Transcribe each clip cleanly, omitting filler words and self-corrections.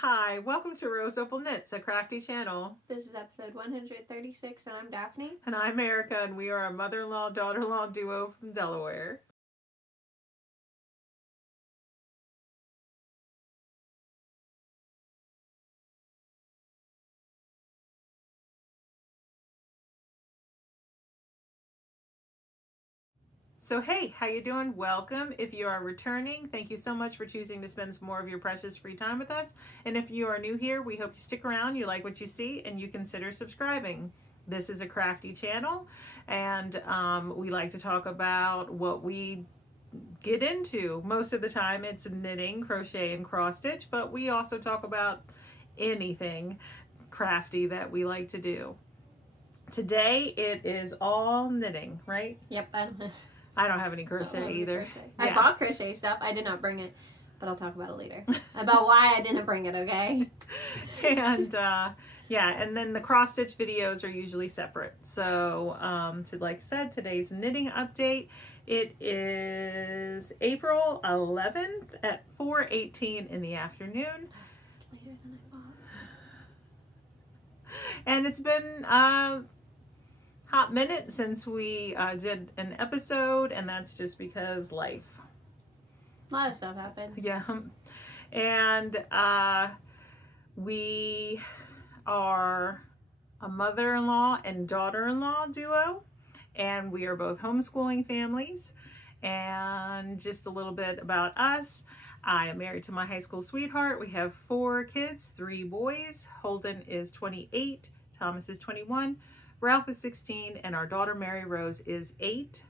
Hi, welcome to RoseOpalknits, a crafty channel. This is episode 136, and I'm Daphne. And I'm Erica, and we are a mother-in-law, daughter-in-law duo from Delaware. So hey, how you doing? Welcome. If you are returning, thank you so much for choosing to spend some more of your precious free time with us. And if you are new here, we hope you stick around, you like what you see, and you consider subscribing. This is a crafty channel, and we like to talk about what we get into. Most of the time it's knitting, crochet, and cross stitch, but we also talk about anything crafty that we like to do. Today it is all knitting, right? Yep, I don't have any crochet either. Crochet. I bought crochet stuff. I did not bring it, but I'll talk about it later. About why I didn't bring it, okay? And yeah, and then the cross stitch videos are usually separate. So, like I said, today's knitting update. It is April 11th at 4:18 in the afternoon. It's later than I thought. And it's been hot minute since we did an episode, and that's just because life. A lot of stuff happened. Yeah. And we are a mother-in-law and daughter-in-law duo, and we are both homeschooling families. And just a little bit about us. I am married to my high school sweetheart. We have 4 kids, 3 boys. Holden is 28, Thomas is 21, Ralph is 16, and our daughter Mary Rose is 8.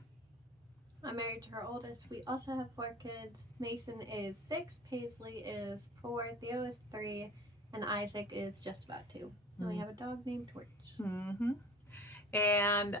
I'm married to her oldest. We also have 4 kids. Mason is 6, Paisley is 4, Theo is 3, and Isaac is just about 2. And we have a dog named Torch. Mm-hmm. And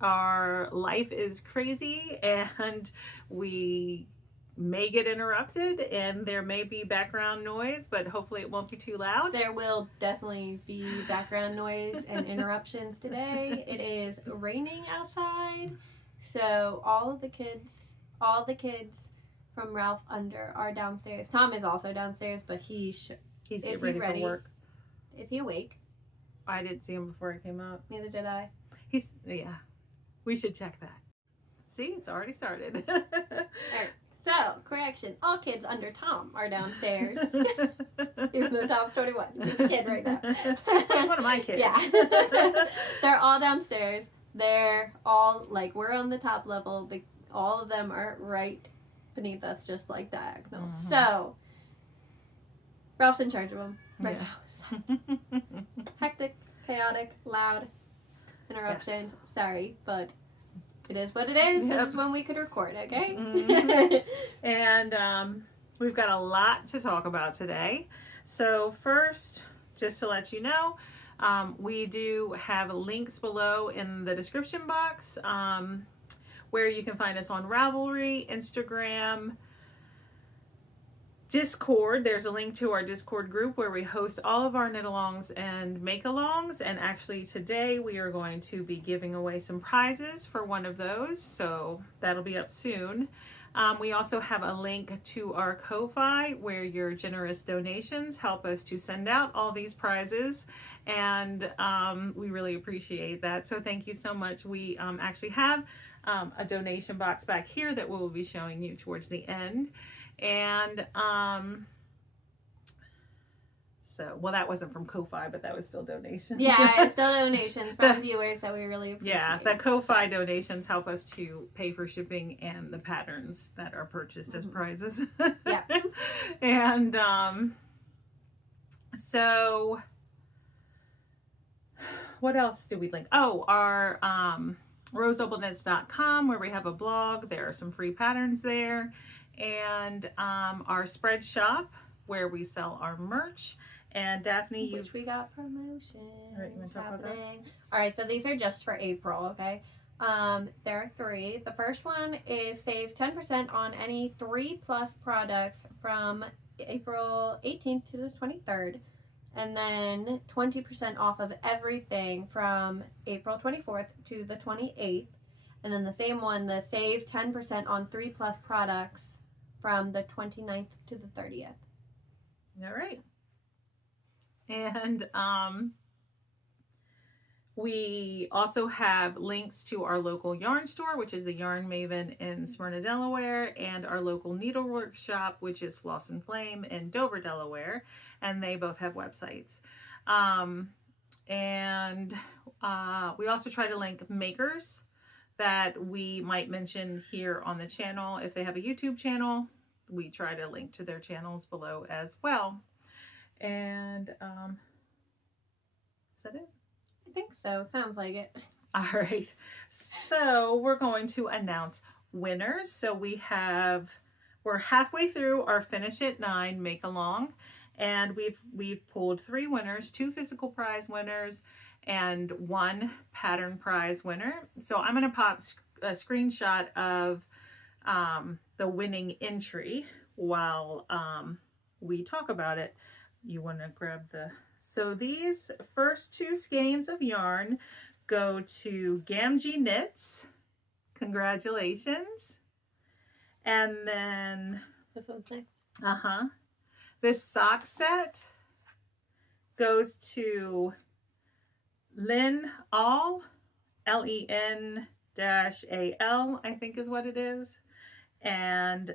our life is crazy, and we may get interrupted, and there may be background noise, but hopefully it won't be too loud. There will definitely be background noise and interruptions today. It is raining outside, so all the kids from Ralph under are downstairs. Tom is also downstairs, but he's getting ready for work. Is he awake? I didn't see him before I came up. Neither did I. Yeah. We should check that. See, it's already started. All right. So, correction. All kids under Tom are downstairs. Even though Tom's 21. He's a kid right now. He's one of my kids. Yeah. They're all downstairs. They're all, like, we're on the top level. All of them are right beneath us, just like diagonal. Mm-hmm. So, Ralph's in charge of them right now. So. Hectic, chaotic, loud, interruptions. Yes. Sorry, but it is what it is. Yep. This is when we could record, okay? Mm-hmm. And we've got a lot to talk about today. So first, just to let you know, we do have links below in the description box where you can find us on Ravelry, Instagram, Discord. There's a link to our Discord group where we host all of our knit-alongs and make-alongs, and actually today we are going to be giving away some prizes for one of those, so that'll be up soon. We also have a link to our Ko-Fi where your generous donations help us to send out all these prizes, and we really appreciate that, so thank you so much. We actually have a donation box back here that we'll be showing you towards the end. And so, well, that wasn't from Ko-Fi, but that was still donations. Yeah, it's still donations from viewers that we really appreciate. Yeah, the Ko-Fi donations help us to pay for shipping and the patterns that are purchased as prizes. Yeah. And so what else do we link? Oh, our roseopalknits.com, where we have a blog. There are some free patterns there. And our spread shop where we sell our merch. And Daphne, which we got promotions. All right, you want to talk about this? All right, so these are just for April, okay? There are 3. The first one is save 10% on any 3+ products from April 18th to the 23rd. And then 20% off of everything from April 24th to the 28th. And then the same one, the save 10% on 3+ products from the 29th to the 30th. All right. And we also have links to our local yarn store, which is the Yarn Maven in Smyrna, Delaware, and our local Needlework shop, which is Floss and Flame in Dover, Delaware, and they both have websites. And we also try to link makers that we might mention here on the channel. If they have a YouTube channel, we try to link to their channels below as well. And is that it? I think so. Sounds like it. All right. So we're going to announce winners. So we're halfway through our Finish at 9 Makealong, and we've pulled 3 winners, 2 physical prize winners and 1 pattern prize winner. So I'm going to pop a screenshot of the winning entry while we talk about it. You want to grab so these first 2 skeins of yarn go to Gamgee Knits. Congratulations. And then This one's next. this sock set goes to Lynn All, Len-Al, I think is what it is. And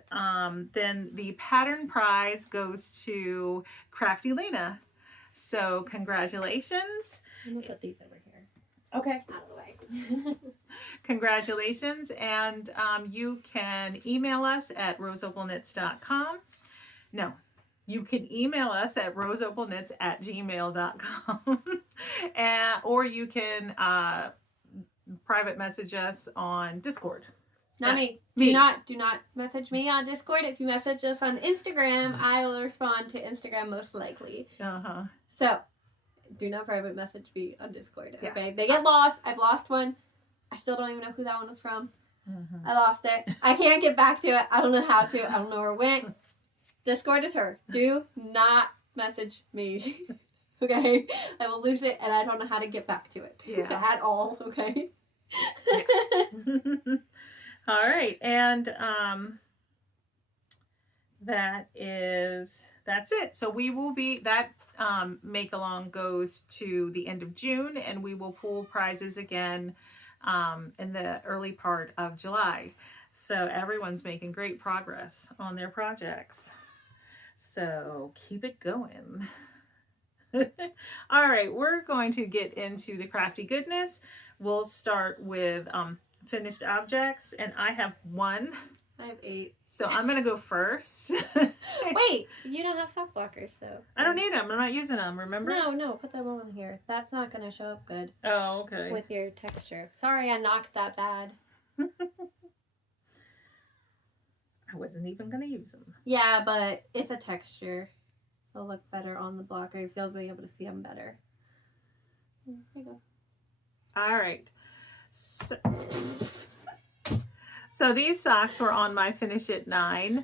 then the pattern prize goes to Crafty Lena. So congratulations. I'm gonna put these over here. Okay. Out of the way. Congratulations. And you can email us at roseopalknits.com. No, you can email us at roseopalknits@gmail.com. Or you can private message us on Discord. Not me. Do not message me on Discord. If you message us on Instagram, I will respond to Instagram most likely. So, do not private message me on Discord. Yeah. Okay, they get lost. I've lost one. I still don't even know who that one was from. I lost it. I can't get back to it. I don't know how to. I don't know where it went. Discord is her. Do not message me. Okay, I will lose it, and I don't know how to get back to it at all. Okay. Yeah. All right, and that's it. So we will be Makealong goes to the end of June, and we will pull prizes again in the early part of July. So everyone's making great progress on their projects. So keep it going. All right, we're going to get into the crafty goodness. We'll start with finished objects, and I have 1. I have 8. So I'm going to go first. Wait, you don't have sock blockers though. I don't need them. I'm not using them, remember? No, put them on here. That's not going to show up good. Oh, okay. With your texture. Sorry I knocked that bad. I wasn't even going to use them. Yeah, but it's a texture. They'll look better on the blocker. You'll be able to see them better. There you go. All right. So these socks were on my Finish at 9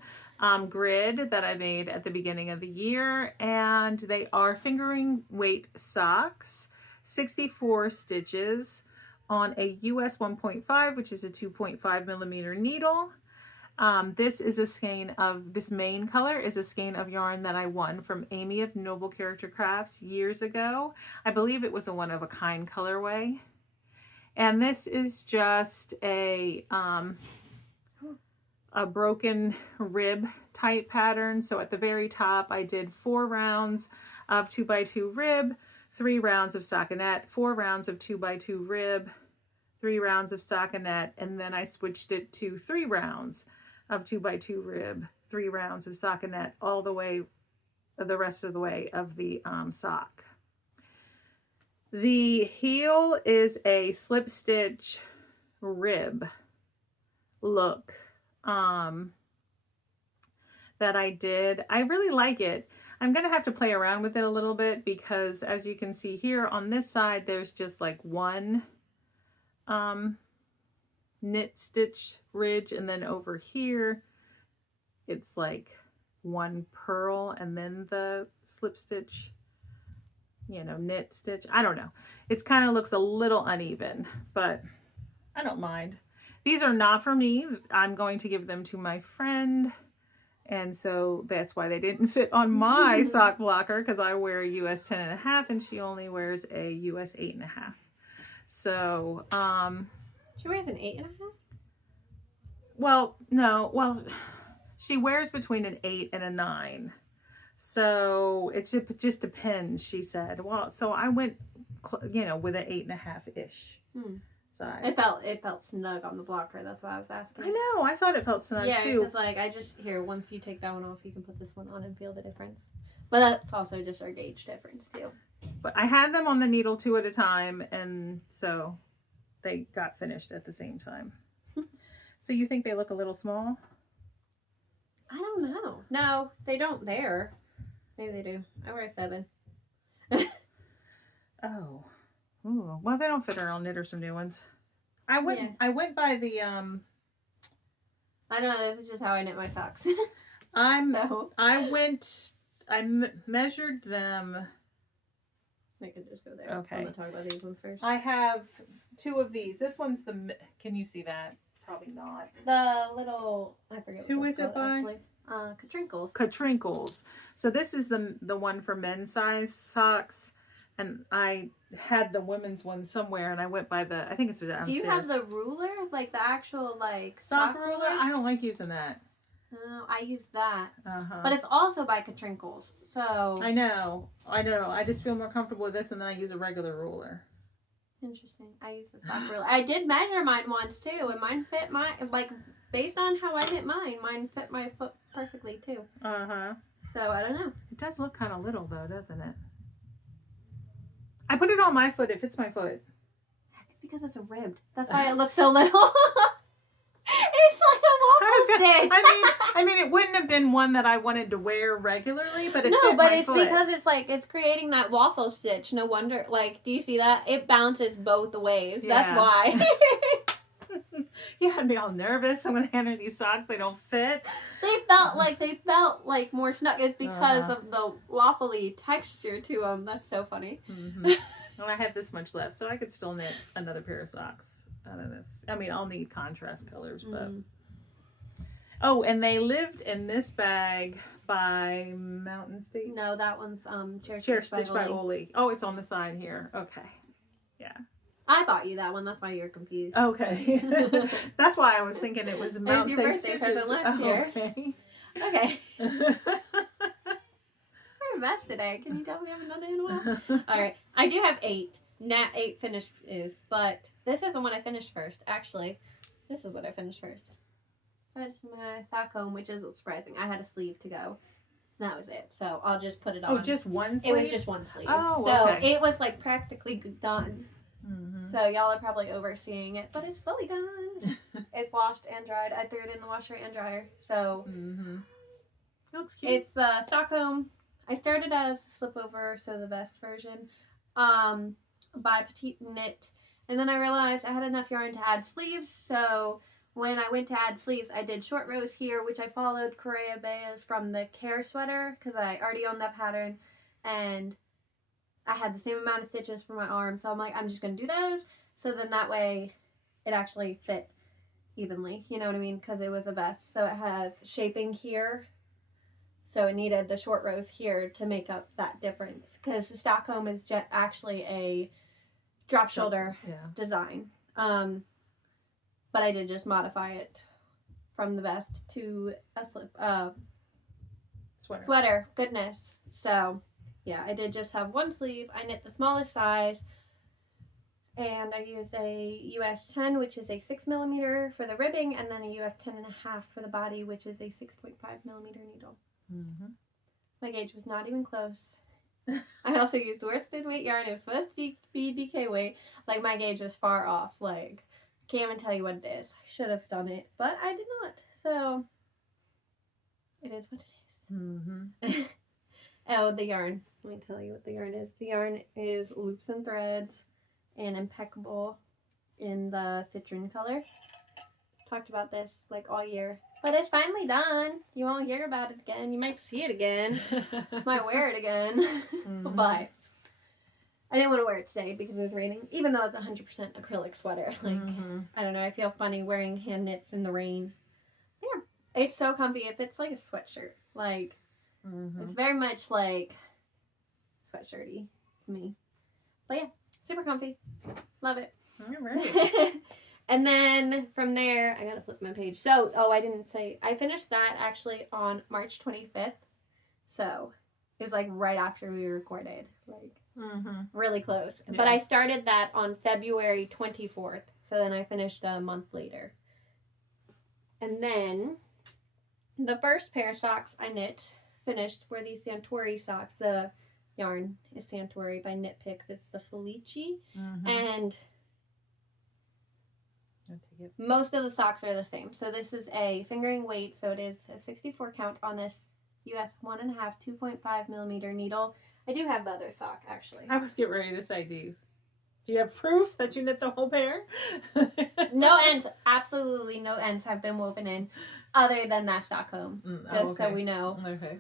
grid that I made at the beginning of the year, and they are fingering weight socks, 64 stitches on a US 1.5, which is a 2.5 millimeter needle. This main color is a skein of yarn that I won from Amy of Noble Character Crafts years ago. I believe it was a one-of-a-kind colorway. And this is just a broken rib type pattern. So at the very top, I did 4 rounds of 2x2 rib, 3 rounds of stockinette, 4 rounds of 2x2 rib, 3 rounds of stockinette, and then I switched it to 3 rounds of 2x2 rib, 3 rounds of stockinette, all the way, the rest of the way of the sock. The heel is a slip stitch rib look that I did. I really like it. I'm gonna have to play around with it a little bit because, as you can see here on this side, there's just like 1 knit stitch ridge, and then over here it's like 1 purl and then the slip stitch, knit stitch. I don't know. It's kind of looks a little uneven, but I don't mind. These are not for me. I'm going to give them to my friend And so that's why they didn't fit on my sock blocker, because I wear a US 10.5 and she only wears a US 8.5. So, She wears an 8.5? well, no, well, she wears between an 8 and a 9. So it just depends, she said. Well, so I went, with an 8.5-ish size. It felt snug on the blocker. That's why I was asking. I know. I thought it felt snug too. Yeah, because once you take that one off, you can put this one on and feel the difference. But that's also just our gauge difference too. But I had them on the needle 2 at a time, and so they got finished at the same time. So you think they look a little small? I don't know. No, they don't there. Maybe they do. I wear a 7. Oh. Ooh. Well, if they don't fit her, I'll knit her some new ones. I went by the I know, this is just how I knit my socks. I measured them. I could just go there. Okay. I'm going to talk about these ones first. I have 2 of these. This one's can you see that? Probably not. The little, I forget Who is it by? Actually. Katrinkles. Katrinkles. So this is the one for men's size socks, and I had the women's one somewhere, and I went by I think it's downstairs. Do you have the ruler, like the actual sock ruler? I don't like using that. No, I use that. Uh-huh. But it's also by Katrinkles, so. I know. I just feel more comfortable with this, and then I use a regular ruler. Interesting. I use the sock ruler. I did measure mine once too, and mine fit based on how I knit mine fit my foot perfectly too. Uh-huh. So I don't know. It does look kind of little though, doesn't it? I put it on my foot. It fits my foot. It's because it's a ribbed. That's why it looks so little. It's like a waffle stitch. I mean, it wouldn't have been one that I wanted to wear regularly, but it fit my foot. No, but it's because it's creating that waffle stitch. No wonder. Do you see that? It bounces both ways. Yeah. That's why. You had me all nervous. I'm going to hand her these socks. They don't fit. They felt like more snug. It's because of the waffly texture to them. That's so funny. Mm-hmm. Well, I have this much left, so I could still knit another pair of socks out of this. I mean, I'll need contrast colors, but. Oh, and they lived in this bag by Mountain State. No, that one's Chair Stitch by Oli. Oh, it's on the side here. Okay. Yeah. I bought you that one. That's why you're confused. Okay. That's why I was thinking it was Mountain State Stitches. It was your birthday present last year. Okay. We're a mess today. Can you tell we haven't done it in a while? All right. I do have 8. 8 finished but this isn't what I finished first. Actually, this is what I finished first. That's my sock home, which isn't surprising. I had a sleeve to go. That was it. So I'll just put it on. Oh, just one sleeve? It was just one sleeve. Oh, so okay. it was practically done. Mm-hmm. So y'all are probably overseeing it, but it's fully done. It's washed and dried. I threw it in the washer and dryer. So looks cute. It's the Stockholm. I started as a slip over, so the vest version, by Petite Knit, and then I realized I had enough yarn to add sleeves. So when I went to add sleeves, I did short rows here, which I followed Correa Bayas from the Care sweater because I already owned that pattern, and I had the same amount of stitches for my arm, so I'm like, I'm just going to do those, so then that way it actually fit evenly, you know what I mean, because it was a vest. So it has shaping here, so it needed the short rows here to make up that difference, because the Stockholm is actually a drop shoulder design, but I did just modify it from the vest to a slip sweater. Goodness. So yeah, I did just have one sleeve. I knit the smallest size, and I used a US 10, which is a 6mm for the ribbing, and then a US 10.5 for the body, which is a 6.5mm needle. Mm-hmm. My gauge was not even close. I also used worsted weight yarn. It was supposed to be DK weight. My gauge was far off. Can't even tell you what it is. I should have done it, but I did not. So it is what it is. Mm-hmm. Oh, the yarn. Let me tell you what the yarn is. The yarn is Loops and Threads and Impeccable in the citron color. Talked about this all year. But it's finally done. You won't hear about it again. You might see it again. Might wear it again. Mm-hmm. But I didn't want to wear it today because it was raining. Even though it's 100% acrylic sweater. I don't know. I feel funny wearing hand knits in the rain. Yeah. It's so comfy. If it's like a sweatshirt, like it's very much like sweatshirty to me. But yeah, super comfy. Love it. All right. And then from there, I gotta flip my page. So, I didn't say, I finished that actually on March 25th. So, it was like right after we recorded. Like, really close. Yeah. But I started that on February 24th. So then I finished a month later. And then the first pair of socks I finished were these Santori socks. The yarn is Santori by Knit Picks. It's the Felici. And most of the socks are the same. So this is a fingering weight. So it is a 64 count on this US 1.5 2.5 millimeter needle. I do have the other sock actually. I was getting ready to say, do you have proof that you knit the whole pair? No ends, absolutely no ends have been woven in, other than that Stockholm. So we know. Okay.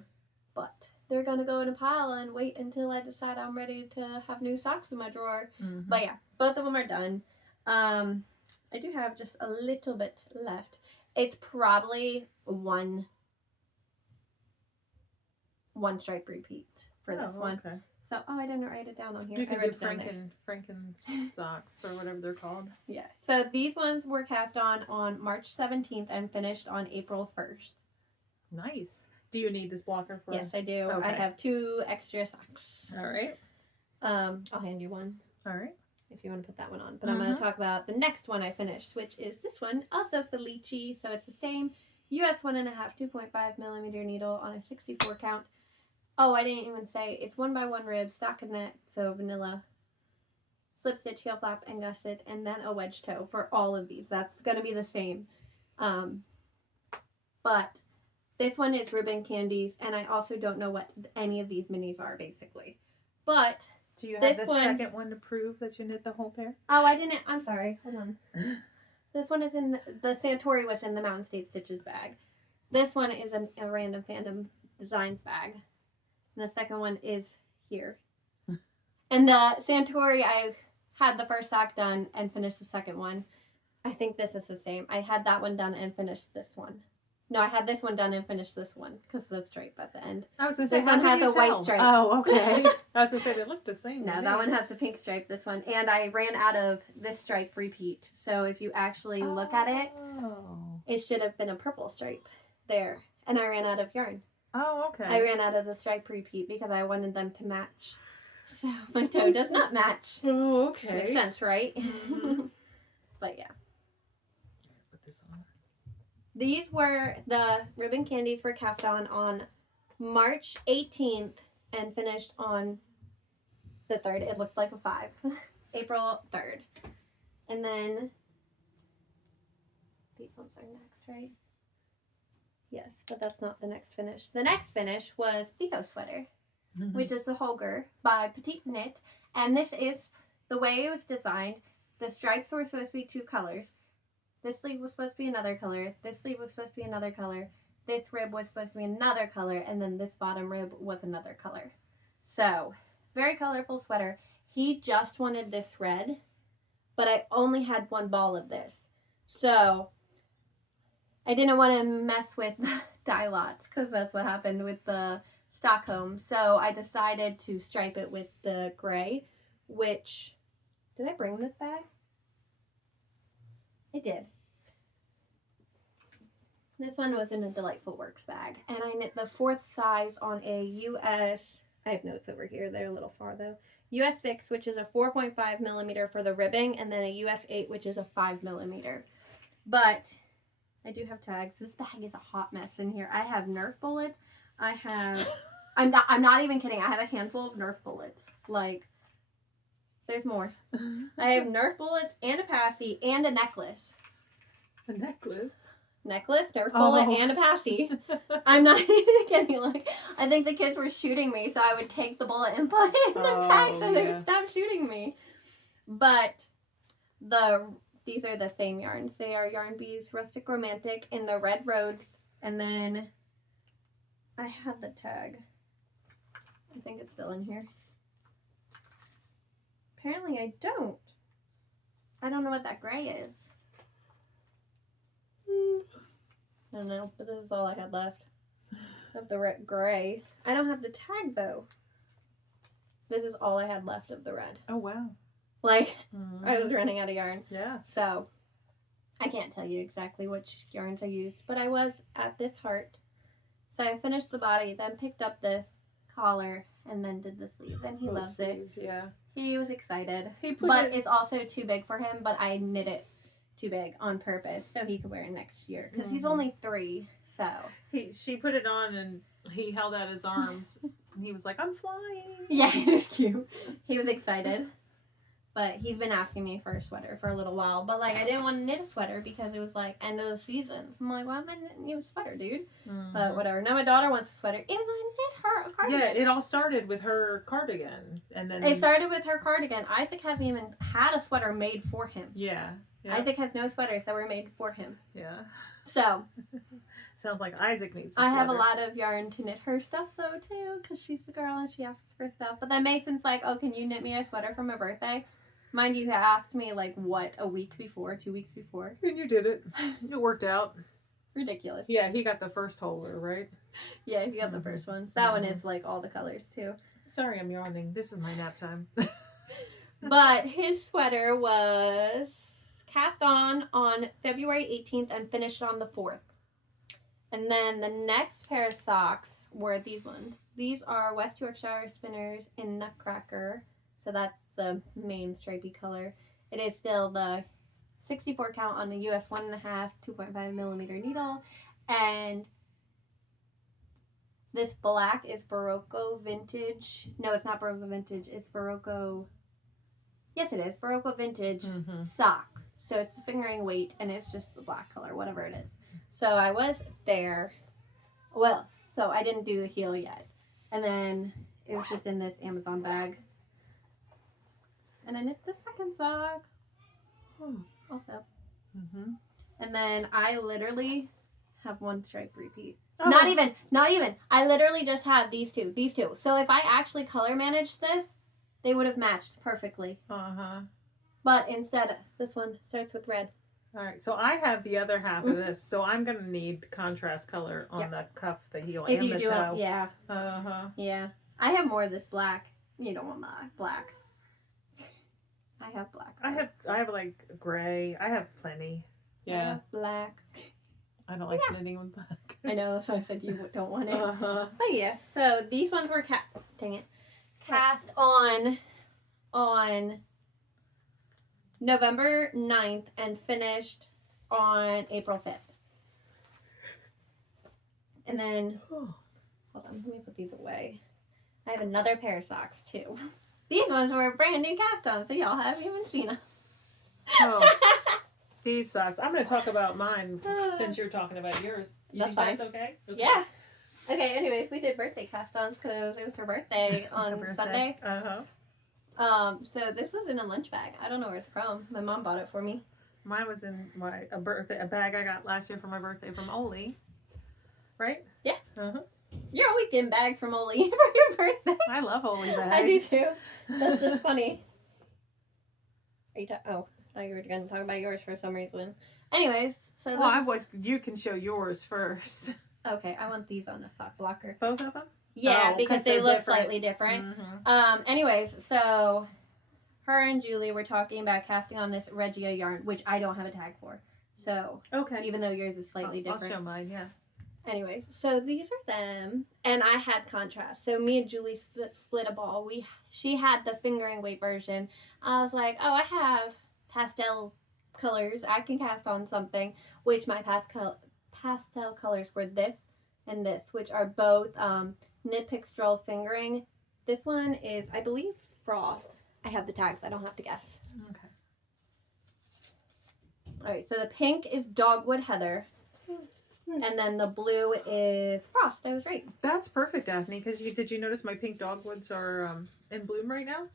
But they're gonna go in a pile and wait until I decide I'm ready to have new socks in my drawer. But yeah, both of them are done. I do have just a little bit left. It's probably one stripe repeat for this one. Okay. So, I didn't write it down on here. You can I wrote do it down there. Franken socks or whatever they're called. Yeah. So these ones were cast on March 17th and finished on April 1st. Nice. Do you need this blocker for? Yes, I do. Okay. I have 2 extra socks. All right. I'll hand you one. All right. If you want to put that one on. But I'm going to talk about the next one I finished, which is this one, also Felici. So it's the same US 1.5 2.5 millimeter needle on a 64 count. I didn't even say it's 1x1 rib, stockinette, so vanilla, slip stitch, heel flap, and gusset, and then a wedge toe for all of these. That's going to be the same. But this one is ribbon candies, and I also don't know what any of these minis are, basically. But do you have the second one to prove that you knit the whole pair? I didn't. I'm sorry. Hold on. This one is in the Santori was in the Mountain State Stitches bag. This one is a Random Fandom Designs bag. And the second one is here. And the Santori, I had the first sock done and finished the second one. I think this is the same. I had that one done and finished this one. No, I had this one done and finished this one because of the stripe at the end. I was going to say, this one has a white stripe. Oh, okay. I was going to say, they look the same. No, that one has the pink stripe, this one. And I ran out of this stripe repeat. So if you actually look at it, it should have been a purple stripe there. And I ran out of yarn. Oh, okay. I ran out of the stripe repeat because I wanted them to match. So my toe does not match. Oh, okay. Makes sense, right? But yeah. Put this on. These were, the ribbon candies were cast on March 18th and finished on the 3rd. It looked like a 5. April 3rd. And then, these ones are next, right? Yes, but that's not the next finish. The next finish was Theo's sweater, which is the Holger by Petite Knit. And this is the way it was designed. The stripes were supposed to be 2 colors. This sleeve was supposed to be another color. This sleeve was supposed to be another color. This rib was supposed to be another color. And then this bottom rib was another color. So, very colorful sweater. He just wanted this red, but I only had 1 ball of this. So, I didn't want to mess with dye lots because that's what happened with the Stockholm. So I decided to stripe it with the gray, which, did I bring this bag? I did. This one was in a Delightful Works bag. And I knit the 4th size on a US, I have notes over here, they're a little far though. US 6, which is a 4.5 millimeter for the ribbing, and then a US 8, which is a 5 millimeter. But I do have tags. This bag is a hot mess in here. I have Nerf bullets. I'm not even kidding. I have a handful of Nerf bullets. Like, there's more. I have Nerf bullets and a passy and a necklace. A necklace? Necklace, Nerf bullet, and a passy. I'm not even kidding. Like, I think the kids were shooting me, so I would take the bullet and put it in the bag so they would stop shooting me. But these are the same yarns. They are Yarn Bees Rustic Romantic in the red roads. And then I had the tag. I think it's still in here. Apparently I don't. I don't know what that gray is. I don't know, but this is all I had left of the red gray. I don't have the tag though. This is all I had left of the red. Oh, wow. Like, I was running out of yarn. Yeah. So, I can't tell you exactly which yarns I used, but I was at this heart. So I finished the body, then picked up this collar, and then did the sleeves, and he loves it. Yeah. He was excited. But it's also too big for him, but I knit it too big on purpose so he could wear it next year, because he's only 3, so. She put it on, and he held out his arms, and he was like, I'm flying. Yeah, he was cute. He was excited. But he's been asking me for a sweater for a little while. But, like, I didn't want to knit a sweater because it was, like, end of the season. So I'm like, why am I knitting you a sweater, dude? But whatever. Now my daughter wants a sweater. Even though I knit her a cardigan. Yeah, it all started with her cardigan. And then It started with her cardigan. Isaac hasn't even had a sweater made for him. Yeah. Isaac has no sweaters that were made for him. Yeah. So. Sounds like Isaac needs a I sweater. have a lot of yarn to knit her stuff, though, too. Because she's the girl and she asks for stuff. But then Mason's like, oh, can you knit me a sweater for my birthday? Mind you, he asked me, like, what, a week before, 2 weeks before? And you did it. It worked out. Ridiculous. Yeah, he got the first holder, right? Yeah, he got the first one. That one is, like, all the colors, too. Sorry, I'm yawning. This is my nap time. But his sweater was cast on February 18th and finished on the 4th. And then the next pair of socks were these ones. These are West Yorkshire Spinners in Nutcracker. So that's the main stripy color. It is still the 64 count on the US 1.5, 2.5 millimeter needle. And this black is Barocco Vintage. No, it's not Barocco Vintage. It's Barocco. Yes, it is. Barocco Vintage sock. So it's the fingering weight and it's just the black color, whatever it is. So I was there. Well, so I didn't do the heel yet. And then it was just in this Amazon bag. And I knit the second sock. Also. And then I literally have one stripe repeat. Oh. Not even. I literally just have these two. So if I actually color managed this, they would have matched perfectly. But instead, this one starts with red. All right, so I have the other half of this, so I'm going to need contrast color on the cuff, the heel, and the toe. Yeah. Yeah. I have more of this black. You don't want my black. I have black. I have like gray. I have plenty. Yeah. I have black. I don't like knitting with black. I know, that's why I said you don't want it. But yeah, so these ones were cast on November 9th and finished on April 5th. And then, hold on, let me put these away. I have another pair of socks too. These ones were brand new cast on, so y'all haven't even seen them. These socks. I'm going to talk about mine since you're talking about yours. That's fine. That's okay? Yeah. Okay, anyways, we did birthday cast-ons because it was her birthday on Sunday. So this was in a lunch bag. I don't know where it's from. My mom bought it for me. Mine was in a bag I got last year for my birthday from Oli. Right? Yeah. You're always getting bags from Oli for your birthday. I love Oli bags. I do too. That's just funny. Are you I thought you were going to talk about yours for some reason. Anyways, so you can show yours first. Okay, I want these on a sock blocker. Both of them? Yeah, because they look slightly different. Anyways, so her and Julie were talking about casting on this Regia yarn, which I don't have a tag for. So, even though yours is slightly different. I'll show mine, yeah. Anyway, so these are them, and I had contrast. So me and Julie split a ball. She had the fingering weight version. I was like, oh, I have pastel colors. I can cast on something, which my pastel colors were this and this, which are both Knit Pick Stroll fingering. This one is, I believe, Frost. I have the tags. I don't have to guess. Okay. All right, so the pink is Dogwood Heather. And then the blue is Frost. I was right. That's perfect, Daphne, because did you notice my pink dogwoods are in bloom right now?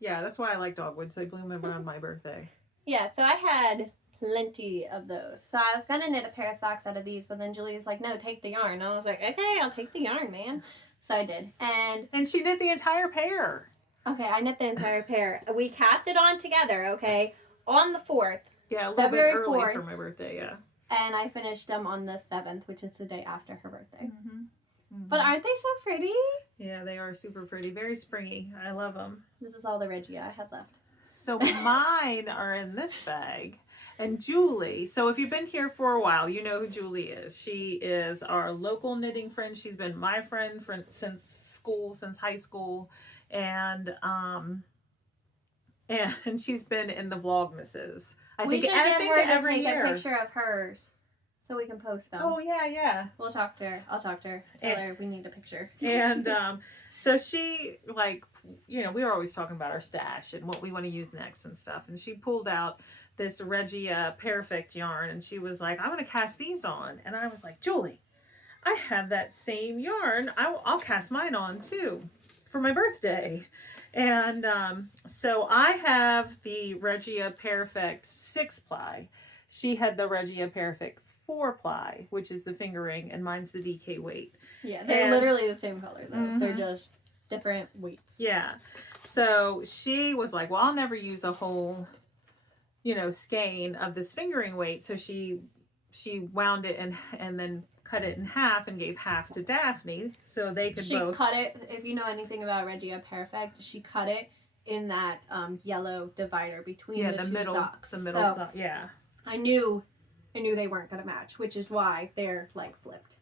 Yeah, that's why I like dogwoods. They bloom around my birthday. Yeah, so I had plenty of those. So I was going to knit a pair of socks out of these, but then Julie was like, no, take the yarn. I was like, okay, I'll take the yarn, man. So I did. And she knit the entire pair. Okay, I knit the entire pair. We cast it on together, okay, on the 4th. Yeah, a little bit early for my birthday, yeah. And I finished them on the 7th, which is the day after her birthday. Mm-hmm. Mm-hmm. But aren't they so pretty? Yeah, they are super pretty. Very springy. I love them. This is all the Regia I had left. So mine are in this bag. And Julie, so if you've been here for a while, you know who Julie is. She is our local knitting friend. She's been my friend since school, since high school. And she's been in the Vlogmases. We should get her to take a picture of hers so we can post them. Oh, yeah. We'll talk to her. I'll talk to her. Tell her we need a picture. And so she, like, you know, we were always talking about our stash and what we want to use next and stuff. And she pulled out this Regia Perfect yarn and she was like, I want to cast these on. And I was like, Julie, I have that same yarn. I'll cast mine on too for my birthday. And so I have the Regia Perfect 6-ply. She had the Regia Perfect 4-ply, which is the fingering, and mine's the DK weight. Yeah, they're literally the same color though. Mm-hmm. They're just different weights. Yeah. So she was like, well, I'll never use a whole, you know, skein of this fingering weight. So she wound it and then cut it in half and gave half to Daphne so they could both. She cut it, if you know anything about Regia Perfect, she cut it in that yellow divider between the two socks. The middle sock, yeah. I knew they weren't going to match, which is why they're like flipped.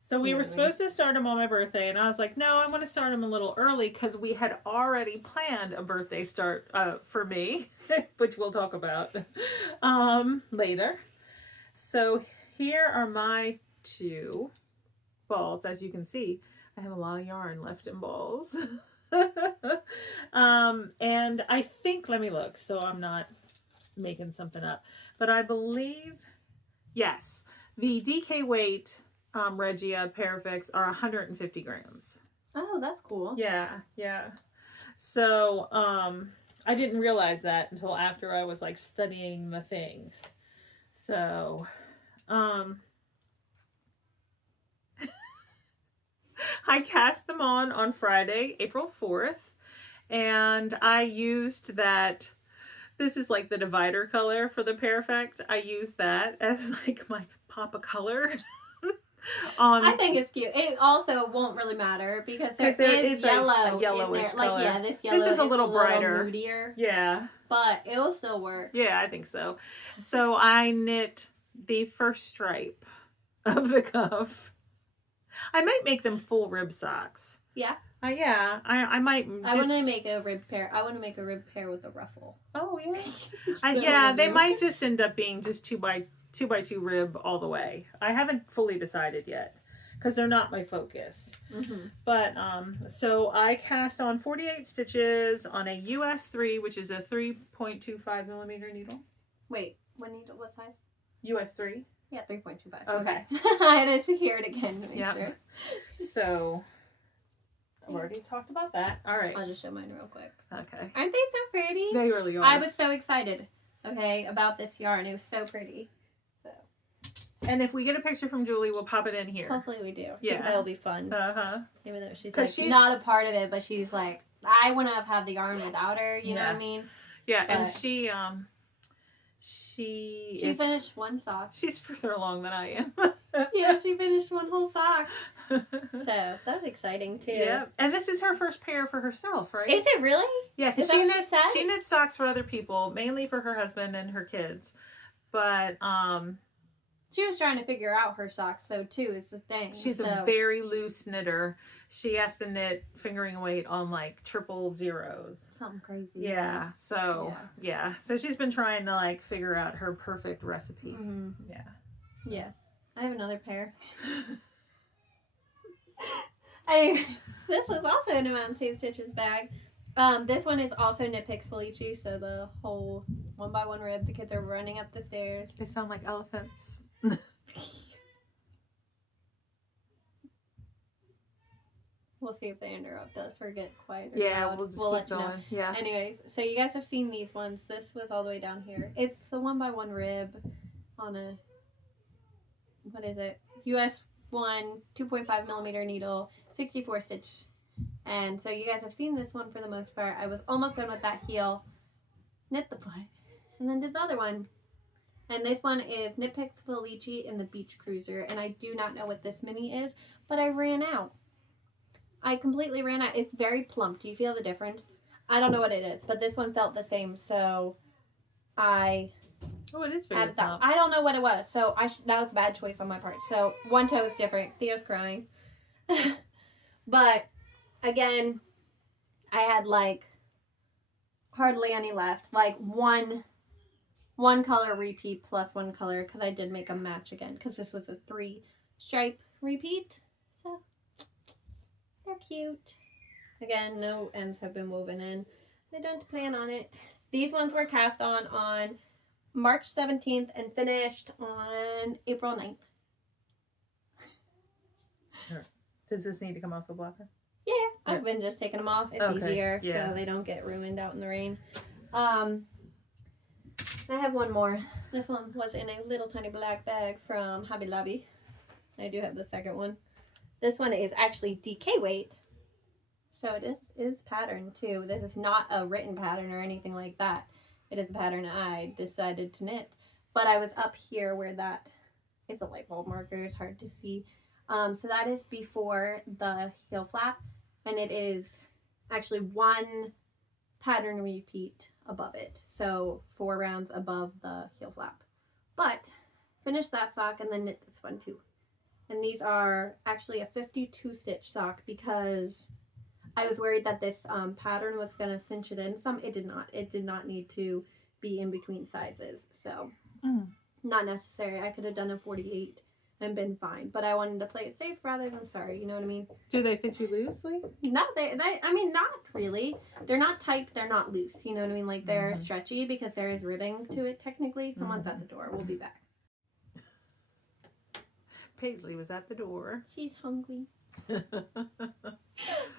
So we were supposed to start them on my birthday, and I was like, no, I want to start them a little early because we had already planned a birthday start for me, which we'll talk about later. So here are my 2 balls. As you can see, I have a lot of yarn left in balls. And I think, let me look so I'm not making something up, but I believe, yes, the DK weight Regia Perfects are 150 grams. Oh, that's cool. Yeah. So I didn't realize that until after I was like studying the thing. So I cast them on Friday, April 4th, and I used that. This is like the divider color for the Perfect. I used that as like my pop of color. I think it's cute. It also won't really matter because there is yellow a yellowish in there. color. Like, yeah, this yellow is a little brighter, moodier. Yeah, but it'll still work. Yeah, I think so. So I knit the first stripe of the cuff. I might make them full rib socks. Yeah. Yeah. I might. I want to make a rib pair. I want to make a rib pair with a ruffle. Oh yeah. Yeah, they might just end up being just 2x2 rib all the way. I haven't fully decided yet because they're not my focus. Mm-hmm. But so I cast on 48 stitches on a US 3, which is a 3.25 millimeter needle. Wait, what needle? What size? US 3. Yeah, 3.25. Okay. I had to hear it again to make sure. So I've already talked about that. All right. I'll just show mine real quick. Okay. Aren't they so pretty? They really are. I was so excited. Okay, about this yarn. It was so pretty. And if we get a picture from Julie, we'll pop it in here. Hopefully we do. Yeah. I think that'll be fun. Uh-huh. Even though she's not a part of it, but she's like, I wouldn't have had the yarn without her, you know what I mean? Yeah, but and she finished one sock. She's further along than I am. Yeah, she finished one whole sock. So that's exciting too. Yeah. And this is her first pair for herself, right? Is it really? Yeah, because she knits socks for other people, mainly for her husband and her kids. But she was trying to figure out her socks though too, is the thing. She's a very loose knitter. She has to knit fingering weight on like triple zeros. Something crazy. Yeah. So yeah. So she's been trying to like figure out her perfect recipe. Mm-hmm. Yeah. Yeah. I have another pair. This is also in a Mountain State Stitches bag. This one is also Knit Picks Felici, so the whole 1x1 rib. The kids are running up the stairs. They sound like elephants. We'll see if they interrupt us or get quiet. We'll just let keep you going. know. Yeah. Anyways, so you guys have seen these ones. This was all the way down here. It's the 1x1 rib on a, what is it? US 1 2.5 millimeter needle, 64 stitch. And so you guys have seen this one for the most part. I was almost done with that heel, knit the foot, and then did the other one. And this one is Nitpick Felici in the Beach Cruiser. And I do not know what this mini is, but I ran out. I completely ran out. It's very plump. Do you feel the difference? I don't know what it is, but this one felt the same, so I it is very added that. plump. I don't know what it was, so that was a bad choice on my part. So one toe is different. Theo's crying. But again, I had like hardly any left. Like one color repeat plus one color, because I did make a match again, because this was a 3 stripe repeat. So they're cute. Again, no ends have been woven in. I don't plan on it. These ones were cast on March 17th and finished on April 9th. Does this need to come off the blocker? Yeah, I've been just taking them off. It's easier, so they don't get ruined out in the rain. I have one more. This one was in a little tiny black bag from Hobby Lobby. I do have the second one. This one is actually DK weight. So it is patterned too. This is not a written pattern or anything like that. It is a pattern I decided to knit. But I was up here where that is a light bulb marker. It's hard to see. So that is before the heel flap. And it is actually 1 pattern repeat above it. So 4 rounds above the heel flap. But finish that sock and then knit this one too. And these are actually a 52 stitch sock because I was worried that this pattern was going to cinch it in some. It did not. It did not need to be in between sizes. So not necessary. I could have done a 48 and been fine. But I wanted to play it safe rather than sorry. You know what I mean? Do they fit you loosely? No, I mean, not really. They're not tight. They're not loose. You know what I mean? Like, they're stretchy because there is ribbing to it, technically. Someone's at the door. We'll be back. Paisley was at the door. She's hungry.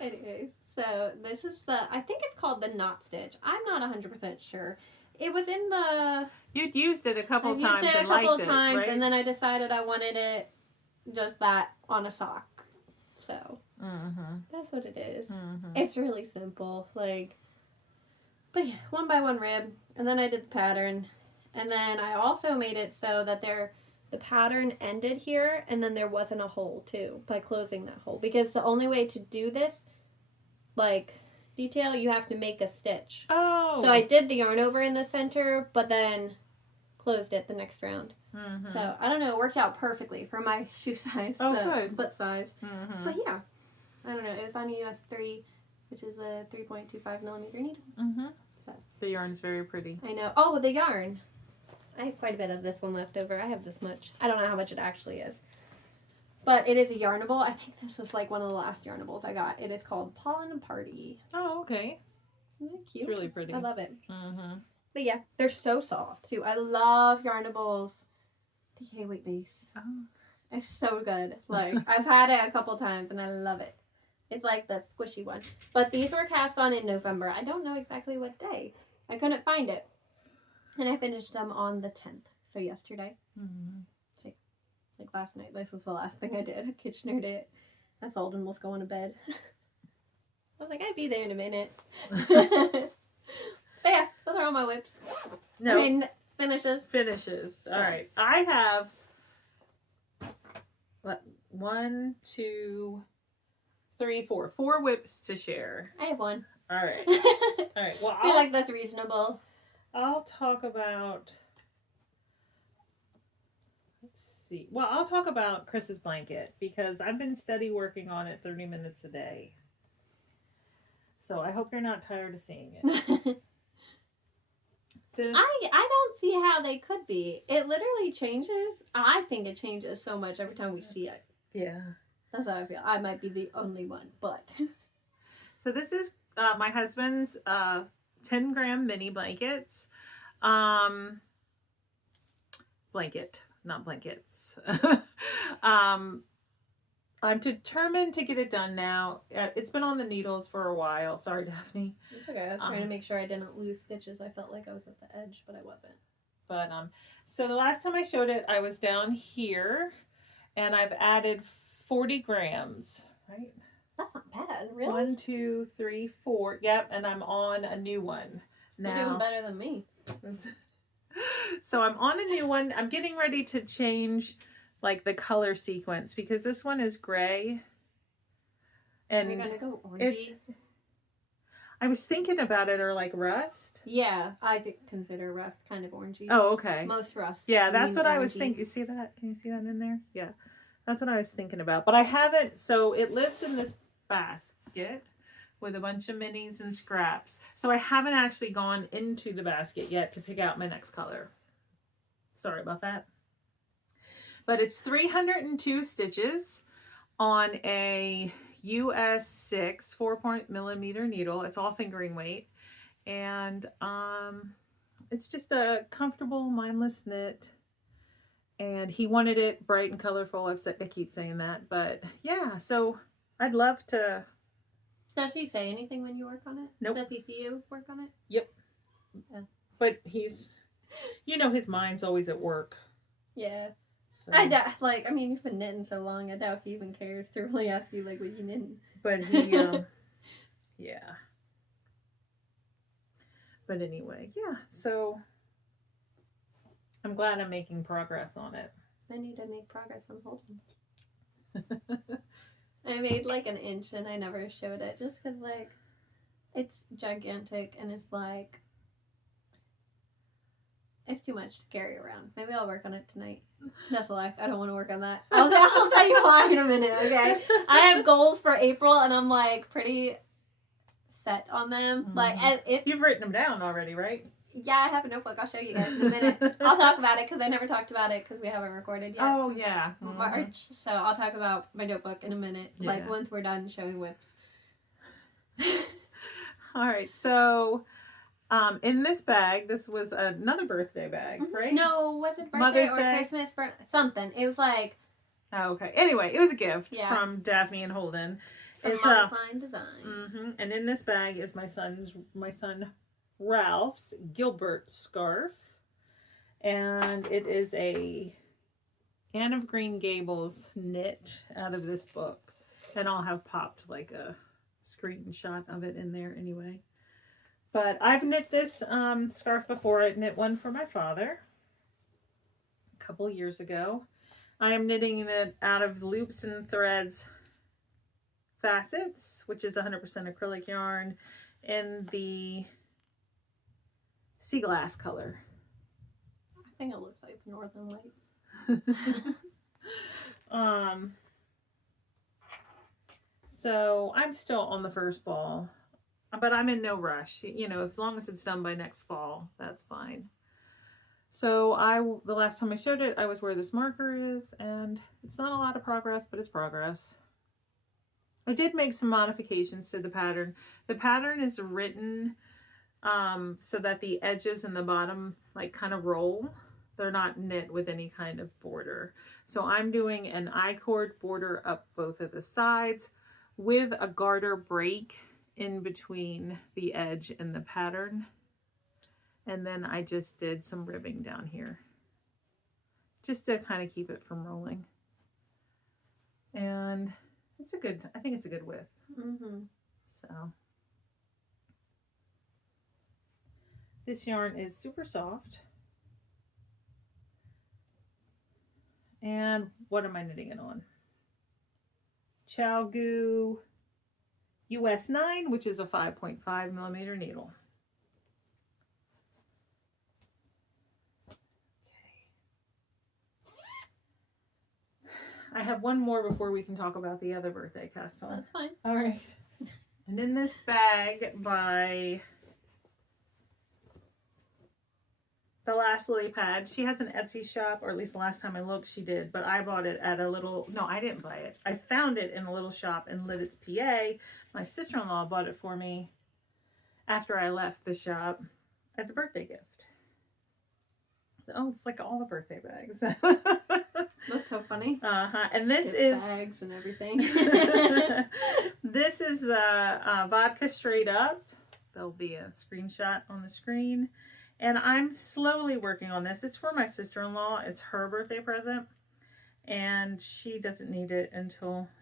Anyways, so this is I think it's called the knot stitch. I'm not 100% sure. It was in the... You'd used it a couple times used it and a couple liked of times, right? and then I decided I wanted it just that on a sock. So, that's what it is. It's really simple. Like, but yeah, 1 by 1 rib, and then I did the pattern, and then I also made it so that the pattern ended here, and then there wasn't a hole too, by closing that hole. Because the only way to do this, like, detail, you have to make a stitch. Oh. So I did the yarn over in the center, but then closed it the next round. So, I don't know, it worked out perfectly for my shoe size. Good. Foot size. But yeah, I don't know, it was on a US 3, which is a 3.25 millimeter needle. So, the yarn's very pretty. I know. Oh, the yarn. I have quite a bit of this one left over. I have this much. I don't know how much it actually is. But it is a yarnable. I think this was like one of the last yarnables I got. It is called Pollen Party. Oh, okay. Isn't that cute? It's really pretty. I love it. But yeah, they're so soft too. I love yarnables. DK weight base. Oh. It's so good. Like, I've had it a couple times and I love it. It's like the squishy one. But these were cast on in November. I don't know exactly what day. I couldn't find it. And I finished them on the 10th. So yesterday. Like last night. This was the last thing I did. I Kitchenered it. I told him was going to bed. I was like, I'd be there in a minute. But yeah, those are all my whips. No. I mean, finishes. Finishes. All right. I have 1, 2, 3, 4. 4 whips to share. I have one. All right. All right. Well, I feel like that's reasonable. I'll talk about... Let's see. Well, I'll talk about Chris's blanket because I've been steady working on it 30 minutes a day. So I hope you're not tired of seeing it. I don't see how they could be. It literally changes. I think it changes so much every time we see it. Yeah. That's how I feel. I might be the only one, but. So this is my husband's 10-gram mini blankets. Blanket, not blankets. I'm determined to get it done now. It's been on the needles for a while. Sorry, Daphne. It's okay. I was trying to make sure I didn't lose stitches. I felt like I was at the edge, but I wasn't. But so the last time I showed it, I was down here, and I've added 40 grams. Right? That's not bad, really. 1, 2, 3, 4. Yep, and I'm on a new one now. You're doing better than me. So I'm on a new one. I'm getting ready to change like the color sequence because this one is gray. And are you gonna go it's, orangey? I was thinking about it, or like rust. Yeah, I consider rust kind of orangey. Oh, okay. Most rust. Yeah, that's what I was orangey. thinking. You see that? Can you see that in there? Yeah. That's what I was thinking about. But I haven't, so it lives in this basket with a bunch of minis and scraps. So I haven't actually gone into the basket yet to pick out my next color. Sorry about that. But it's 302 stitches on a US 6 4-millimeter needle. It's all fingering weight. And it's just a comfortable, mindless knit. And he wanted it bright and colorful. I keep saying that. But yeah, so I'd love to. Does he say anything when you work on it? Nope. Does he see you work on it? Yep. Yeah. But he's, his mind's always at work. Yeah. So. I doubt, I mean, you've been knitting so long, I doubt he even cares to really ask you, what you knitting. But he, yeah. But anyway, yeah, so I'm glad I'm making progress on it. I need to make progress on holding. I made, an inch, and I never showed it, just because, it's gigantic, and it's, it's too much to carry around. Maybe I'll work on it tonight. That's a lie. I don't want to work on that. I'll tell you why in a minute, okay? I have goals for April, and I'm, pretty set on them. Mm-hmm. And you've written them down already, right? Yeah, I have a notebook. I'll show you guys in a minute. I'll talk about it because I never talked about it because we haven't recorded yet. Oh, yeah. Mm-hmm. March. So I'll talk about my notebook in a minute. Yeah. Once we're done showing whips. All right. So in this bag, this was another birthday bag, right? No, was it birthday Mother's or Day? Christmas? Something. It was Oh, okay. Anyway, it was a gift Yeah. from Daphne and Holden. It's Fine Designs. Mm-hmm. And in this bag is my son Ralph's Gilbert scarf, and it is a Anne of Green Gables knit out of this book, and I'll have popped a screenshot of it in there anyway. But I've knit this scarf before. I knit one for my father a couple years ago. I am knitting it out of Loops and Threads Facets, which is 100% acrylic yarn, in the sea glass color. I think it looks like the Northern Lights. So I'm still on the first ball, but I'm in no rush. As long as it's done by next fall, that's fine. So the last time I showed it, I was where this marker is, and it's not a lot of progress, but it's progress. I did make some modifications to the pattern. The pattern is written so that the edges and the bottom kind of roll. They're not knit with any kind of border. So I'm doing an I-cord border up both of the sides with a garter break in between the edge and the pattern. And then I just did some ribbing down here just to kind of keep it from rolling. And I think it's a good width. Mm-hmm. So this yarn is super soft. And what am I knitting it on? Chalgoo US 9, which is a 5.5mm needle. I have one more before we can talk about the other birthday cast on. That's fine. All right. And in this bag by The Last Lily Pad, she has an Etsy shop, or at least the last time I looked she did, but I bought it at I didn't buy it. I found it in a little shop in Lidditz, PA. My sister-in-law bought it for me after I left the shop as a birthday gift. So, it's like all the birthday bags. That's so funny. And this is bags and everything. This is the vodka straight up. There'll be a screenshot on the screen. And I'm slowly working on this. It's for my sister-in-law. It's her birthday present. And she doesn't need it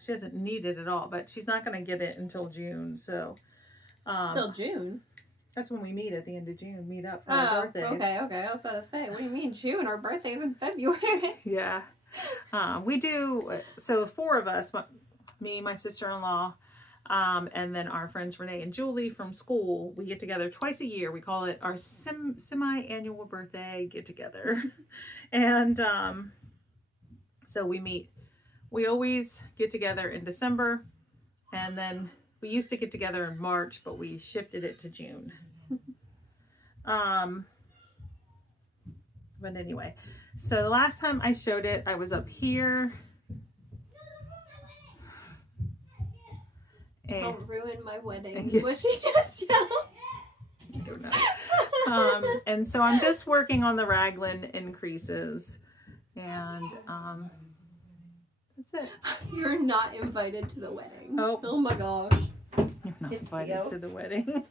she doesn't need it at all, but she's not going to get it until June. So, Till June? That's when we meet at the end of June. Meet up for our birthdays. Okay. I was about to say, what do you mean June? Our birthday's in February. Yeah. We do, so 4 of us, me, my sister-in-law, and then our friends Renee and Julie from school, we get together twice a year. We call it our semi-annual birthday get-together. And so we always get together in December, and then we used to get together in March, but we shifted it to June. But anyway, so the last time I showed it, I was up here. Don't ruin my wedding. What she just yelled. I don't know. And so I'm just working on the raglan increases, and that's it. You're not invited to the wedding. Oh my gosh. You're not invited to the wedding.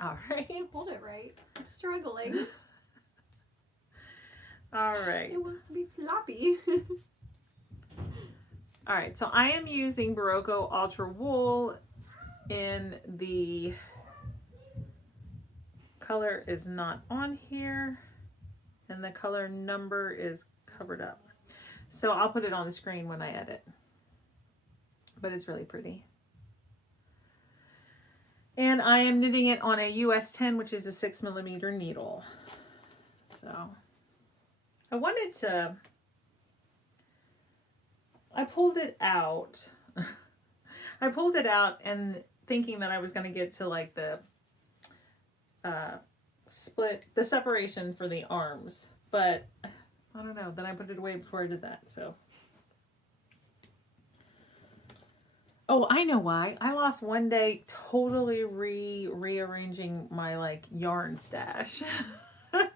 All right. Hold it right. I'm struggling. All right. It wants to be floppy. All right. So I am using Barocco Ultra Wool in the color is not on here, and the color number is covered up. So I'll put it on the screen when I edit. But it's really pretty. And I am knitting it on a US 10, which is a 6mm needle. So I wanted to, I pulled it out. I pulled it out and thinking that I was going to get to like the the separation for the arms. But I don't know. Then I put it away before I did that. So. Oh, I know why. I lost one day totally rearranging my like yarn stash. I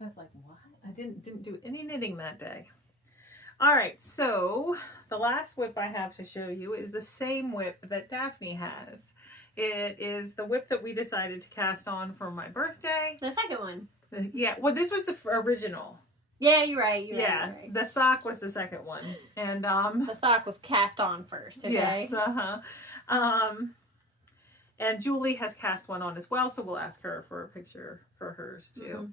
was like, what? I didn't do any knitting that day. All right, so the last whip I have to show you is the same whip that Daphne has. It is the whip that we decided to cast on for my birthday. The second one. Yeah, well, this was the original. Yeah, you're right. You're right. The sock was the second one, and the sock was cast on first. Okay. Yes. And Julie has cast one on as well, so we'll ask her for a picture for hers too. Mm-hmm.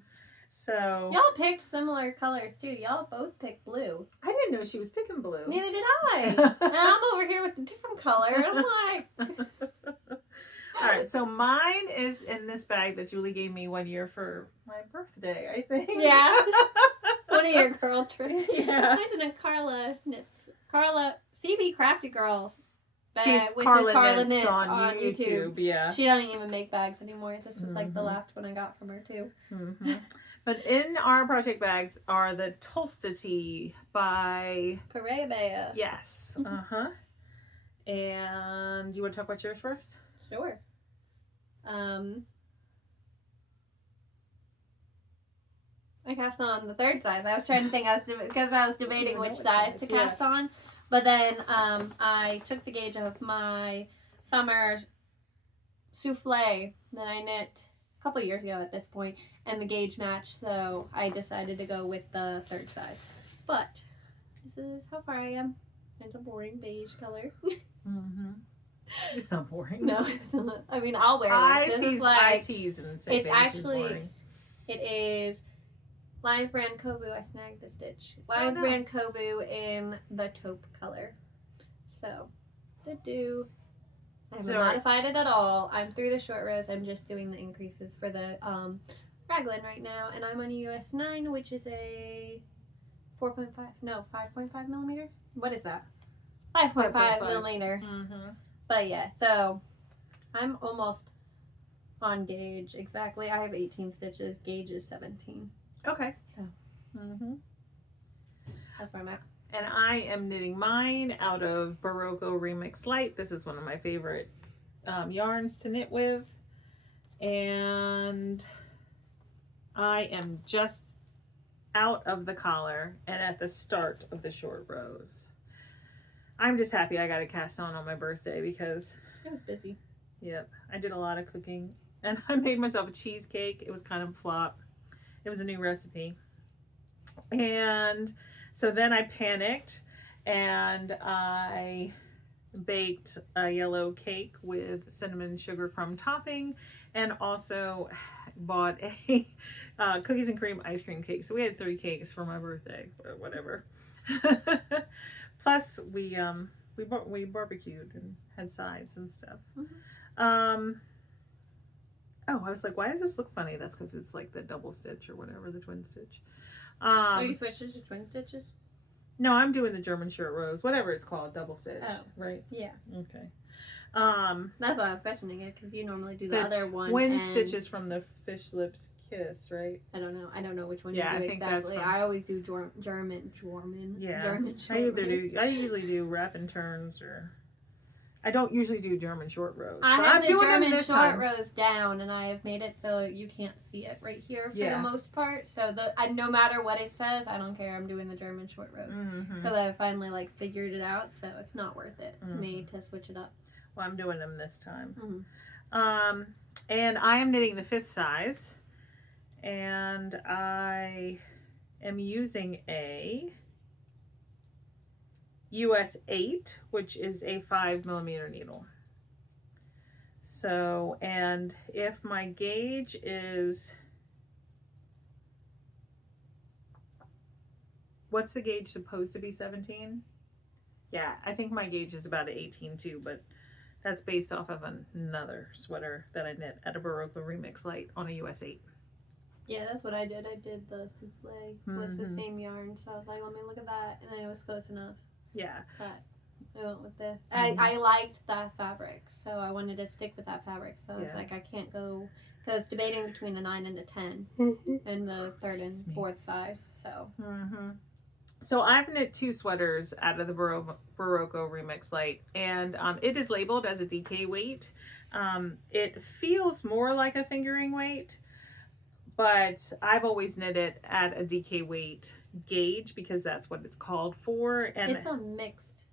So y'all picked similar colors too. Y'all both picked blue. I didn't know she was picking blue. Neither did I. And I'm over here with a different color. And I'm like. All right, so mine is in this bag that Julie gave me one year for my birthday, I think. Yeah. One of your girl tricks. Yeah. Mine's in a Carla CB Crafty Girl bag, She's which Carla is Carla Knits Knits on YouTube. Yeah. She doesn't even make bags anymore. This was like the last one I got from her too. Mm-hmm. But in our project bags are the Tulsta Tea by Carabea. Yes. And you want to talk about yours first? Sure. I cast on the third size. I was trying to think, because I was debating which size to cast on. But then I took the gauge of my summer souffle that I knit a couple years ago at this point, and the gauge matched, so I decided to go with the third size. But this is how far I am. It's a boring beige color. It's not boring. No, I mean, I'll wear it. I tease and say it's actually, it is Lions Brand Kobu. I snagged the stitch. Lions Brand Kobu in the taupe color. So, I haven't modified it at all. I'm through the short rows. I'm just doing the increases for the raglan right now. And I'm on a US 9, which is a 5.5 millimeter. What is that? 5.5 millimeter. But yeah, so I'm almost on gauge exactly. I have 18 stitches. Gauge is 17. Okay. So that's where I'm at. And I am knitting mine out of Barocco Remix Light. This is one of my favorite yarns to knit with. And I am just out of the collar and at the start of the short rows. I'm just happy I got a cast on my birthday because I was busy. Yep, I did a lot of cooking and I made myself a cheesecake. It was kind of a flop. It was a new recipe. And so then I panicked and I baked a yellow cake with cinnamon sugar crumb topping, and also bought a cookies and cream ice cream cake. So we had 3 cakes for my birthday, or whatever. Plus we barbecued and had sides and stuff. Oh, I was like, why does this look funny? That's because it's like the double stitch or whatever, the twin stitch. You switched to twin stitches? No, I'm doing the German short rose, whatever it's called, double stitch, right? Yeah. Okay. That's why I was questioning it, because you normally do the other one. Twin stitches from the Fish Lips Kiss, right? I don't know. I don't know which one Yeah, you do I think exactly. that's I always do German. Yeah. German I usually do wrap and turns, or I don't usually do German short rows. I but have I'm the doing German them this short time. rows down, and I have made it so you can't see it right here for Yeah. the most part. So no matter what it says, I don't care. I'm doing the German short rows because I finally figured it out. So it's not worth it to me to switch it up. Well, I'm doing them this time. And I am knitting the 5th size, and I am using a US 8, which is a 5mm needle. So, and if my gauge is, what's the gauge supposed to be, 17? Yeah, I think my gauge is about an 18 too, but that's based off of another sweater that I knit at a Barocco Remix Light on a US 8. Yeah, that's what I did. I did the souffle with the same yarn, so I was like, let me look at that, and then it was close enough. Yeah. But I went with this. I liked that fabric, so I wanted to stick with that fabric. So I was like, I can't go, because it's debating between the 9 and the 10, and the 3rd and 4th size. So. So I've knit 2 sweaters out of the Barocco Remix Light, and it is labeled as a DK weight. It feels more like a fingering weight, but I've always knit it at a DK weight gauge because that's what it's called for. And it's a mixed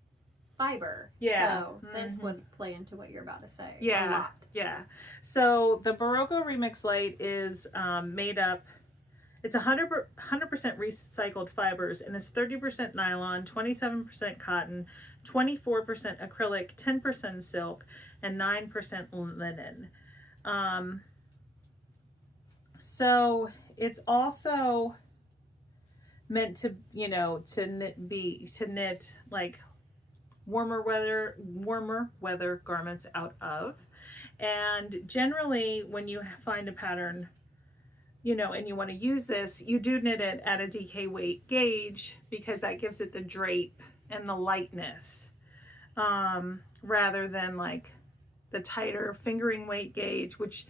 fiber. Yeah. So this would play into what you're about to say. Yeah. A lot. Yeah. So the Barocco Remix Light is made up, it's 100% recycled fibers, and it's 30% nylon, 27% cotton, 24% acrylic, 10% silk, and 9% linen. So it's also meant to, to knit like warmer weather garments out of. And generally when you find a pattern, and you want to use this, you do knit it at a DK weight gauge because that gives it the drape and the lightness, rather than like the tighter fingering weight gauge, which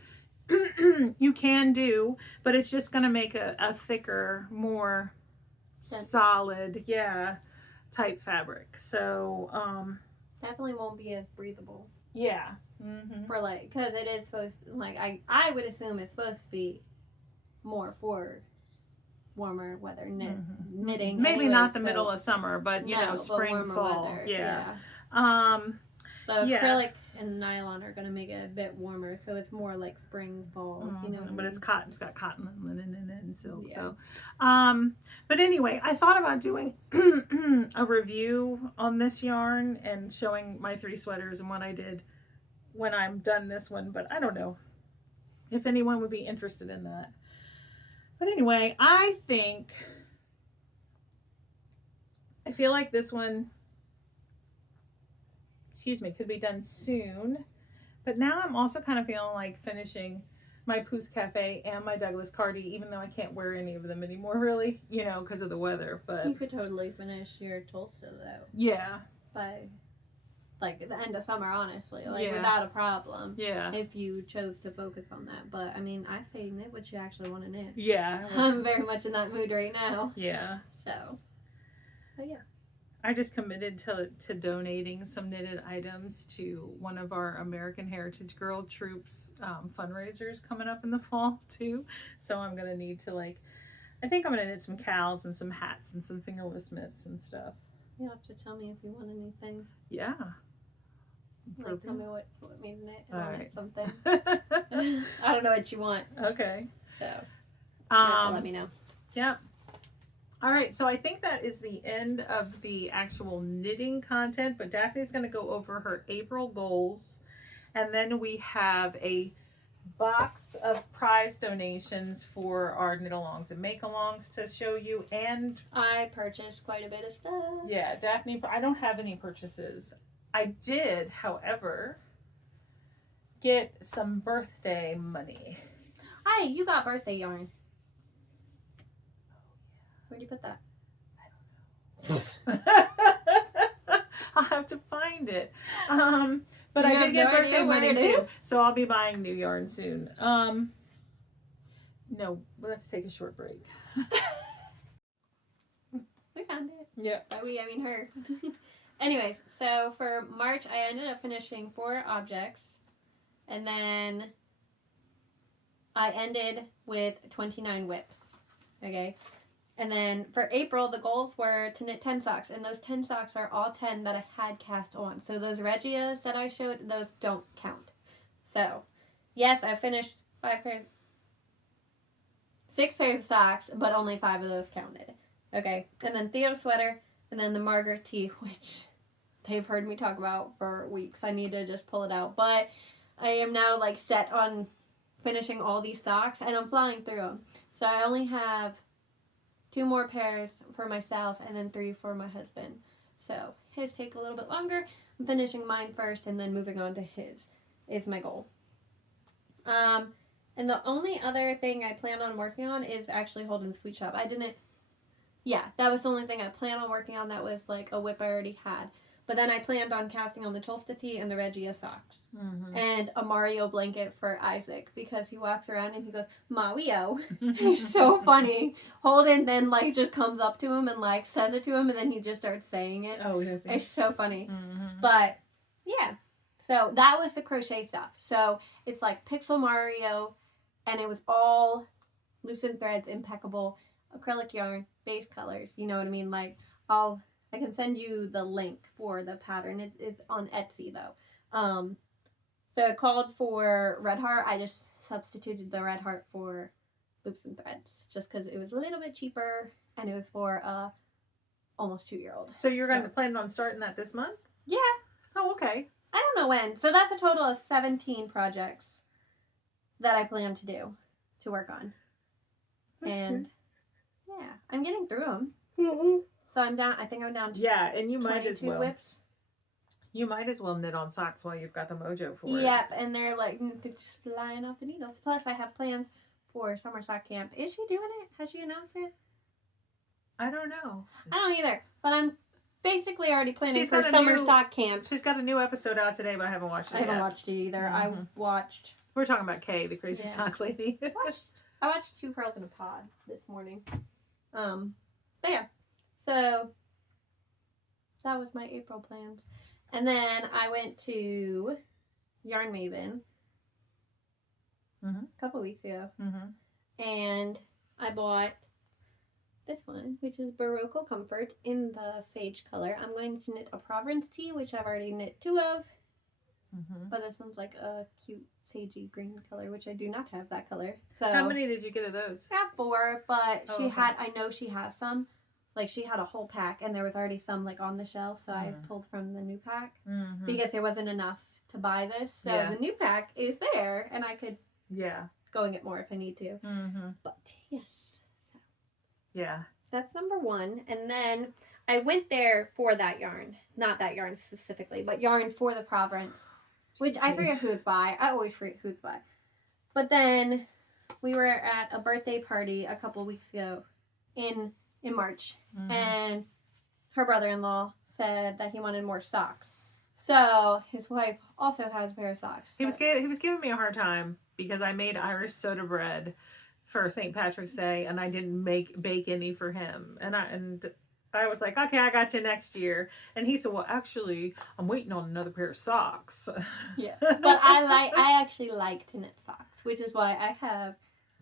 you can do, but it's just going to make a thicker, more solid, type fabric. So definitely won't be as breathable. Yeah. For because it is supposed I would assume it's supposed to be more for warmer weather knitting. Maybe anyway, not the middle of summer, but spring, fall. Weather, yeah. The acrylic and nylon are going to make it a bit warmer, so it's more like spring, fall. But it's cotton. It's got cotton and linen in it and silk. Yeah. So, but anyway, I thought about doing a review on this yarn and showing my 3 sweaters and what I did when I'm done this one, but I don't know if anyone would be interested in that. But anyway, I feel like this one, could be done soon. But now I'm also kind of feeling like finishing my Pousse Cafe and my Douglas Cardi, even though I can't wear any of them anymore, really, because of the weather. But you could totally finish your Tulsa, though. Yeah. By the end of summer, honestly, without a problem. Yeah. If you chose to focus on that. But I mean, I say knit what you actually want to knit. Yeah. I'm very much in that mood right now. Yeah. So yeah. I just committed to donating some knitted items to one of our American Heritage Girl Troops fundraisers coming up in the fall too. So I'm gonna need to I think I'm gonna knit some cows and some hats and some fingerless mitts and stuff. You'll have to tell me if you want anything. Yeah. Tell me what you want me to knit. I'll knit something. I don't know what you want. Okay. So let me know. Yep. All right, so I think that is the end of the actual knitting content, but Daphne's going to go over her April goals. And then we have a box of prize donations for our knit-alongs and make-alongs to show you. And I purchased quite a bit of stuff. yeah, Daphne, I don't have any purchases. I did, however, get some birthday money. Hey, you got birthday yarn. Where'd you put that? I'll have to find it. But I did get birthday money too, so I'll be buying new yarn soon. No, let's take a short break. We found it. Yeah. By we, I mean her. Anyways, so for March, I ended up finishing 4 objects, and then I ended with 29 whips. Okay. And then for April, the goals were to knit 10 socks. And those 10 socks are all 10 that I had cast on. So those Regias that I showed, those don't count. So, yes, I finished 6 pairs of socks, but only 5 of those counted. Okay. And then Theo's sweater, and then the Margaret tee, which they've heard me talk about for weeks. I need to just pull it out. But I am now, like, set on finishing all these socks, and I'm flying through them. So I only have 2 more pairs for myself and then 3 for my husband. So his take a little bit longer. I'm finishing mine first and then moving on to his is my goal. And the only other thing I plan on working on is actually holding the sweet shop. That was the only thing I plan on working on. That was like a whip I already had. But then I planned on casting on the Tulsa tee and the Regia socks. Mm-hmm. And a Mario blanket for Isaac, because he walks around and he goes, Mario. He's so funny. Holden then like just comes up to him and like says it to him, and then he just starts saying it. Oh, yes. It's so funny. Mm-hmm. But yeah. So that was the crochet stuff. So it's like Pixel Mario, and it was all loops and threads, impeccable, acrylic yarn, base colors. You know what I mean? Like I can send you the link for the pattern. It's on Etsy though. So it called for red heart. I just substituted the red heart for loops and threads just because it was a little bit cheaper, and it was for a almost 2-year-old. So you're going to plan on starting that this month? Yeah. Oh, okay. I don't know when. So that's a total of 17 projects that I plan to do, to work on. That's and good. Yeah, I'm getting through them. Mm-hmm. So I'm down. I think I'm down to and you might as well. Whips. You might as well knit on socks while you've got the mojo for it. Yep, and they're like just flying off the needles. Plus, I have plans for summer sock camp. Is she doing it? Has she announced it? I don't know. I don't either. But I'm basically already planning for summer sock camp. She's got a new episode out today, but I haven't watched it yet. I haven't watched it either. Mm-hmm. I watched. We're talking about Kay, the crazy sock lady. I watched 2 Pearls in a Pod this morning. But yeah. So that was my April plans. And then I went to Yarn Maven a couple weeks ago. Mm-hmm. And I bought this one, which is Barocco Comfort in the sage color. I'm going to knit a Providence tee, which I've already knit 2 of. Mm-hmm. But this one's like a cute sagey green color, which I do not have that color. So how many did you get of those? I have 4, but I know she has some. Like, she had a whole pack, and there was already some, like, on the shelf, so I pulled from the new pack. Mm-hmm. Because there wasn't enough to buy this. So the new pack is there, and I could go and get more if I need to. Mm-hmm. But, yes. So. Yeah. That's number 1. And then I went there for that yarn. Not that yarn specifically, but yarn for the Providence. Which I forget who it's by. I always forget who it's by. But then we were at a birthday party a couple weeks ago in March, and her brother-in-law said that he wanted more socks. So his wife also has a pair of socks. He was giving me a hard time because I made Irish soda bread for St. Patrick's Day, and I didn't bake any for him. And I was like, okay, I got you next year. And he said, well, actually, I'm waiting on another pair of socks. Yeah, but I actually like to knit socks, which is why I have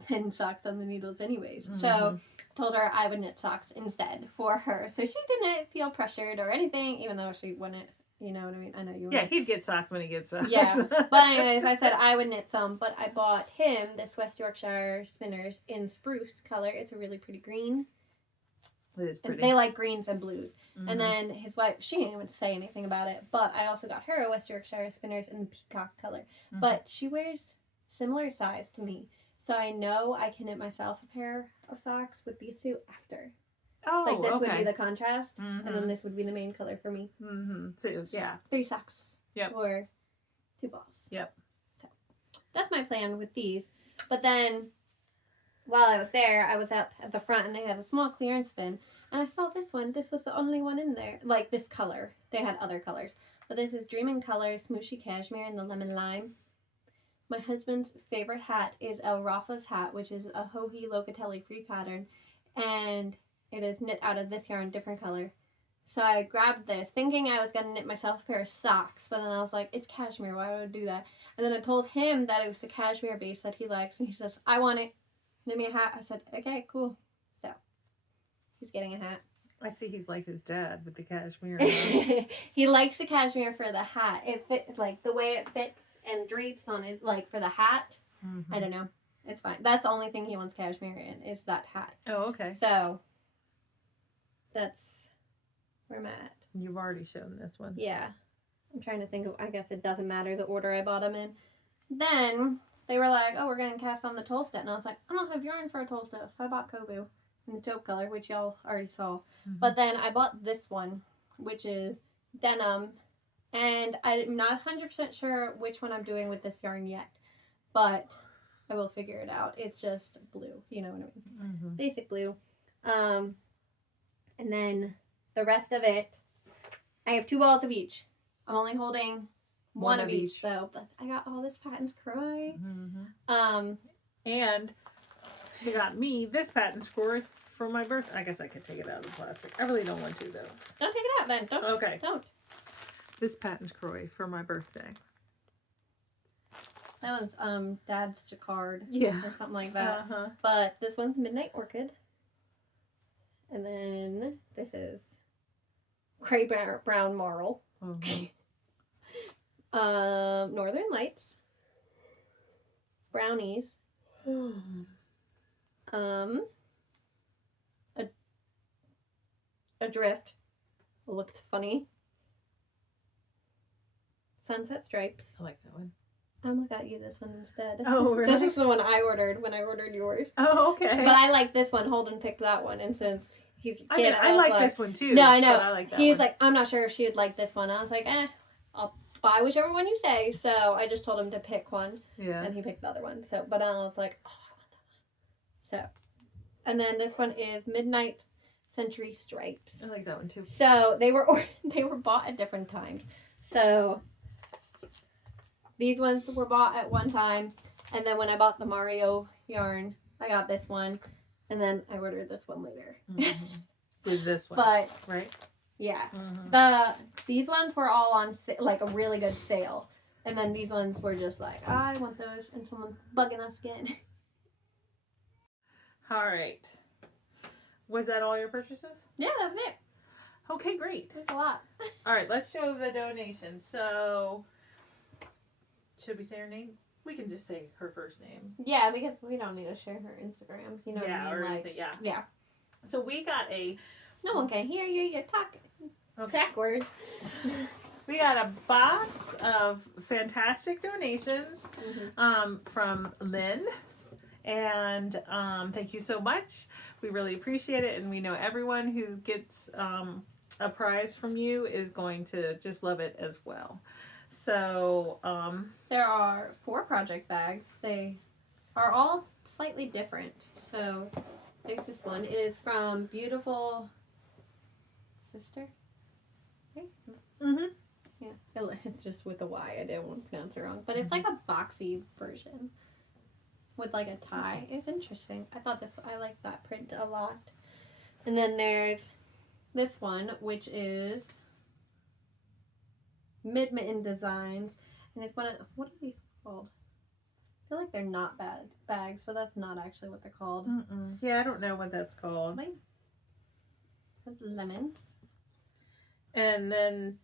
10 socks on the needles anyways. Mm-hmm. So told her I would knit socks instead for her. So she didn't feel pressured or anything, even though she wouldn't, you know what I mean? I know you would. Yeah, he'd get socks when he gets socks. Yeah. But anyways, I said I would knit some, but I bought him this West Yorkshire Spinners in spruce color. It's a really pretty green. It is And pretty. they like greens and blues. Mhm. And then his wife, she didn't even say anything about it, but I also got her a West Yorkshire spinners in the peacock color. Mhm. But she wears similar size to me, so I know I can knit myself a pair of socks with these two after. Oh, Like this okay. would be the contrast, Mhm. and then this would be the main color for me. So, yeah. 3 socks. Yep. Or 2 balls. Yep. So that's my plan with these. But then while I was there, I was up at the front and they had a small clearance bin. And I saw this one. This was the only one in there. Like this color. They had other colors. But this is Dreamin' Colors, Smooshy Cashmere, and the Lemon Lime. My husband's favorite hat is El Rafa's hat, which is a Hohi Locatelli free pattern. And it is knit out of this yarn, different color. So I grabbed this, thinking I was going to knit myself a pair of socks. But then I was like, it's cashmere. Why would I do that? And then I told him that it was the cashmere base that he likes. And he says, I want it. Knit me a hat. I said, okay, cool. So he's getting a hat. I see he's like his dad with the cashmere. He likes the cashmere for the hat. It fits, like the way it fits and drapes on it, like for the hat. I don't know. It's fine. That's the only thing he wants cashmere in is that hat. Oh, okay. So that's where I'm at. You've already shown this one. Yeah. I'm trying to think of, I guess it doesn't matter the order I bought them in. Then they were like, oh, we're going to cast on the Tolstead. And I was like, I don't have yarn for a Tolstead. So I bought Kobu in the taupe color, which y'all already saw. But then I bought this one, which is denim. And I'm not 100% sure which one I'm doing with this yarn yet. But I will figure it out. It's just blue. You know what I mean? Basic blue. And then the rest of it, I have 2 balls of each. I'm only holding one of each though, but I got all this Patton's Croy. And she got me this patent score for my birthday. I guess I could take it out of the plastic. I really don't want to though. Don't take it out then. Don't. Okay. Don't. This patent Croy for my birthday. That one's Dad's Jacquard. Yeah. Or something like that. But this one's Midnight Orchid. And then this is Gray Brown Marl. Northern Lights. Brownies. Adrift. Looked funny. Sunset Stripes. I like that one. I'm gonna got you this one instead. Oh, really? This is the one I ordered when I ordered yours. Oh, okay. But I like this one. Holden picked that one, and since he's a kid, I like this one too. No, I know. But I like that He's one. like, I'm not sure if she'd like this one. I was like, I'll buy whichever one you say. So I just told him to pick one, Yeah. and he picked the other one. So, but I was like, oh, I want that one. So, and then this one is Midnight Century Stripes. I like that one too. So they were bought at different times. So these ones were bought at one time, and then when I bought the Mario yarn, I got this one, and then I ordered this one later. With this one, But right? yeah, these ones were all on like a really good sale, and then these ones were just like, I want those, and someone's bugging us again. All right. Was that all your purchases? Yeah, that was it. Okay, great. There's a lot. All right, let's show the donation. So, should we say her name? We can just say her first name. Yeah, because we don't need to share her Instagram. You know what I mean? or Like, anything. Yeah. yeah. So we got a. No one can hear you. You're talking backwards. We got a box of fantastic donations from Lynn. And thank you so much. We really appreciate it. And we know everyone who gets a prize from you is going to just love it as well. So there are 4 project bags. They are all slightly different. So there's this one. It is from Beautiful Sister. Right? Yeah, it's just with a Y. I didn't want to pronounce it wrong. But it's like a boxy version with like a tie. It's interesting. I like that print a lot. And then there's this one, which is Mid-Mitten Designs. And it's what are these called? I feel like they're not bad bags, but that's not actually what they're called. Yeah, I don't know what that's called. With lemons. And then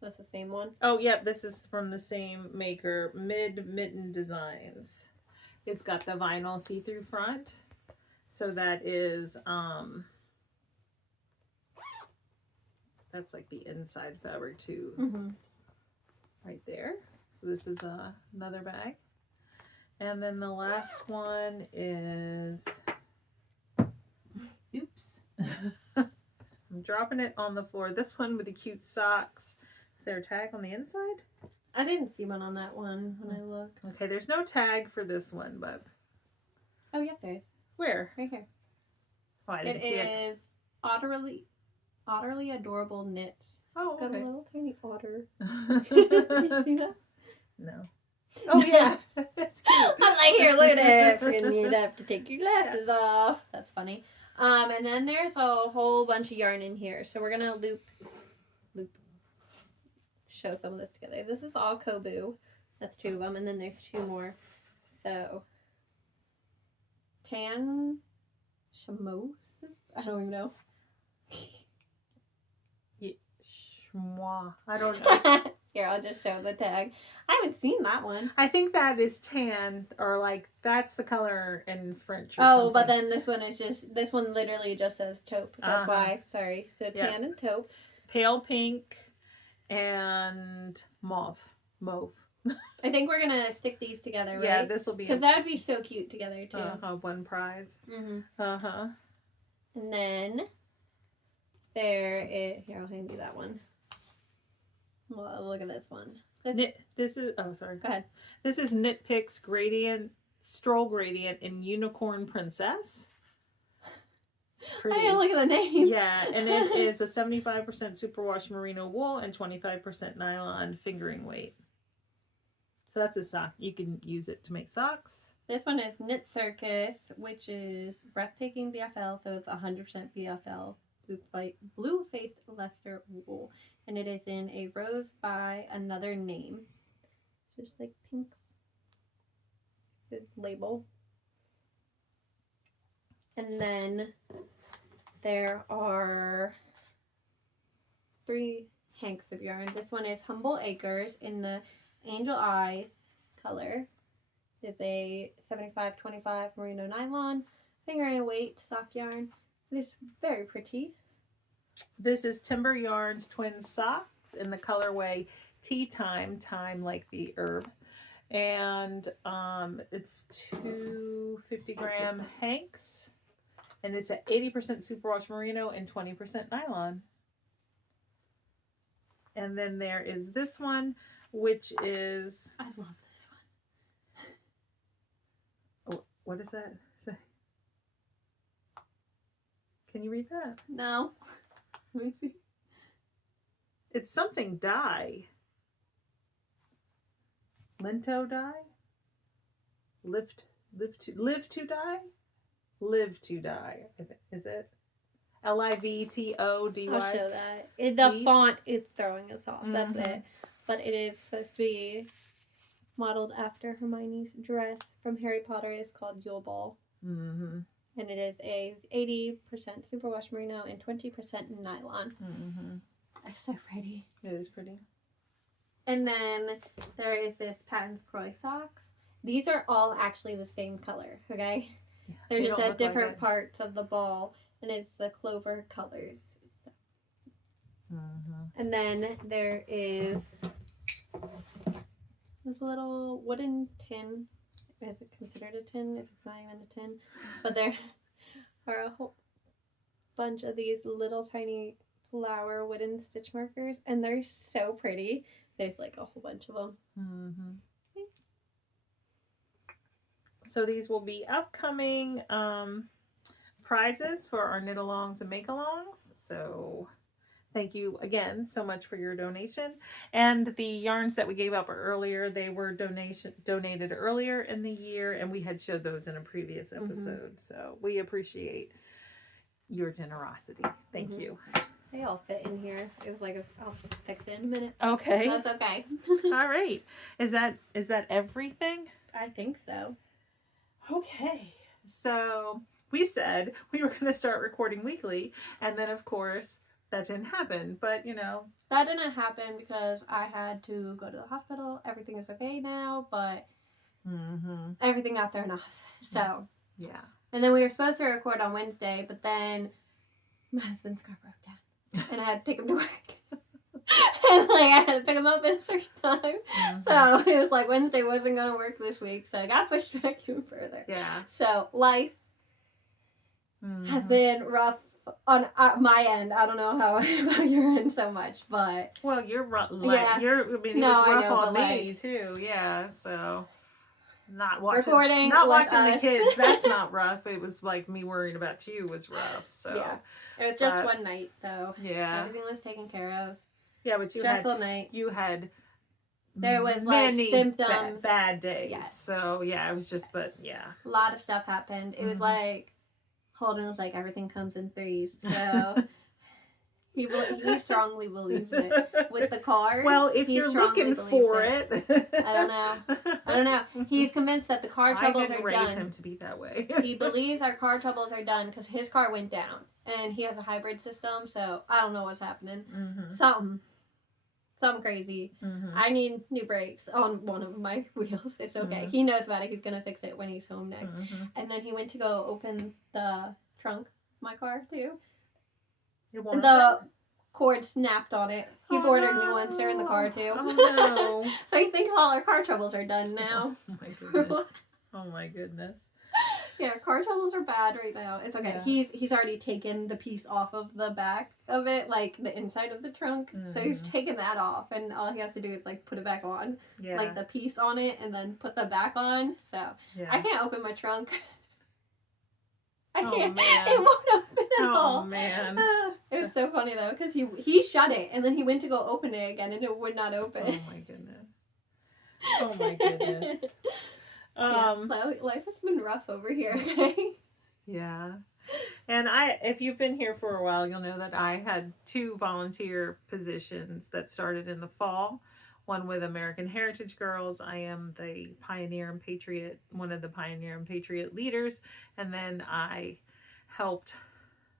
That's the same one. oh yep, this is from the same maker, Mid-Mitten Designs. It's got the vinyl see-through front. So that is That's like the inside fabric too, Mm-hmm. right there. So this is another bag. And then the last one is, oops. I'm dropping it on the floor. This one with the cute socks. Is there a tag on the inside? I didn't see one on that one when I looked. Okay, there's no tag for this one, but. Oh, yes, there is. Where? Right here. Oh, I It didn't see it. is Otterly Adorable Knits. Oh, Got a okay. little tiny otter. Did you see that? No. Oh, yeah. That's cute. I'm like, here, look at it. You'd have to take your glasses off. That's funny. And then there's a whole bunch of yarn in here. So we're going to loop, show some of this together. This is all Kobu. That's 2 of them. And then there's 2 more. So, Tan Shamos? I don't even know. Schmois. I don't know. Here, I'll just show the tag. I haven't seen that one. I think that is tan, or like that's the color in French. Or Oh, but something. then this one literally just says taupe. That's why. Sorry. So tan and taupe. Pale pink and mauve. I think we're going to stick these together, right? Yeah, this will be. Because that would be so cute together, too. One prize. Mm-hmm. Uh-huh. And then there is... Here, I'll hand you that one. Well, look at this one. This is... Oh, sorry. Go ahead. This is Knit Picks Stroll Gradient in Unicorn Princess. It's pretty. I didn't look at the name. Yeah, and it is a 75% superwash merino wool and 25% nylon fingering weight. So that's a sock. You can use it to make socks. This one is Knit Circus, which is Breathtaking BFL, so it's 100% BFL blue-faced Leicester wool. And it is in a rose by another name. Just like pink. Good label. And then there are 3 hanks of yarn. This one is Humble Acres in the Angel Eyes color. It's a 75-25 merino nylon fingering weight stock yarn. It is very pretty. This is Timber Yarns Twin Socks in the colorway Tea Time, like the herb. And it's 2 50-gram hanks. And it's at 80% superwash merino and 20% nylon. And then there is this one, which is... I love this one. Oh, what is that? Can you read that? No. Let me see. It's something dye. Linto dye? Live to die? Live to die. Is it? LIVTODY? I'll show that. The font is throwing us off. That's it. But it is supposed to be modeled after Hermione's dress from Harry Potter. It's called Yule Ball. Mm-hmm. And it is a 80% superwash merino and 20% nylon. Mm-hmm. It's so pretty. It is pretty. And then there is this Patton's Croix socks. These are all actually the same color, okay? Yeah, they're just at different like parts of the ball, and it's the clover colors. Mm-hmm. And then there is this little wooden tin. Is it considered a tin if it's not even a tin? But there are a whole bunch of these little tiny flower wooden stitch markers, and they're so pretty. There's like a whole bunch of them. Mm-hmm. So these will be upcoming prizes for our knit-alongs and make-alongs. So thank you again so much for your donation. And the yarns that we gave up earlier, they were donated earlier in the year, and we had showed those in a previous episode. So we appreciate your generosity. Thank you. They all fit in here. It was like I'll fix it in a minute. Okay. That's okay. All right. Is that everything? I think so. Okay. So we said we were going to start recording weekly, and then of course that didn't happen. But you know, that didn't happen because I had to go to the hospital. Everything is okay now, but everything got thrown off. So yeah. And then we were supposed to record on Wednesday, but then my husband's car broke down. and I had to take him to work. And like I had to pick him up at a certain time. Mm-hmm. So it was like Wednesday wasn't gonna work this week, so I got pushed back even further. Yeah. So life has been rough on my end. I don't know how about your end so much, but well, you're rough. Like, yeah. It was rough on me too. Yeah. So not watching the kids. That's not rough. It was like me worrying about you was rough. So yeah, it was just one night though. Yeah. Everything was taken care of. Yeah, but stressful night. You had there was like symptoms, bad days. Yes. So yeah, it was just, but yeah, a lot of stuff happened. It was like Holden was like everything comes in threes. So he strongly believes it with the cars. Well, if you're looking for it, I don't know. He's convinced that the car troubles are done. Him to be that way. He believes our car troubles are done because his car went down and he has a hybrid system. So I don't know what's happening. Something crazy. I need new brakes on one of my wheels. It's okay. He knows about it. He's gonna fix it when he's home next. And then he went to go open the trunk of my car too. The cord snapped on it. He ordered new ones. They're in the car too. Oh no! So he thinks all our car troubles are done now. Oh my goodness! Oh my goodness! Yeah, car troubles are bad right now. It's okay. Yeah. He's already taken the piece off of the back of it, like the inside of the trunk. So he's taken that off, and all he has to do is like put it back on, like the piece on it, and then put the back on. So I can't open my trunk. I can't. It won't open at all. Oh man! It was so funny though, because he shut it, and then he went to go open it again, and it would not open. Oh my goodness! Oh my goodness! Life has been rough over here. Okay. Yeah, and if you've been here for a while, you'll know that I had 2 volunteer positions that started in the fall. One with American Heritage Girls. I am the Pioneer and Patriot, one of the Pioneer and Patriot leaders, and then I helped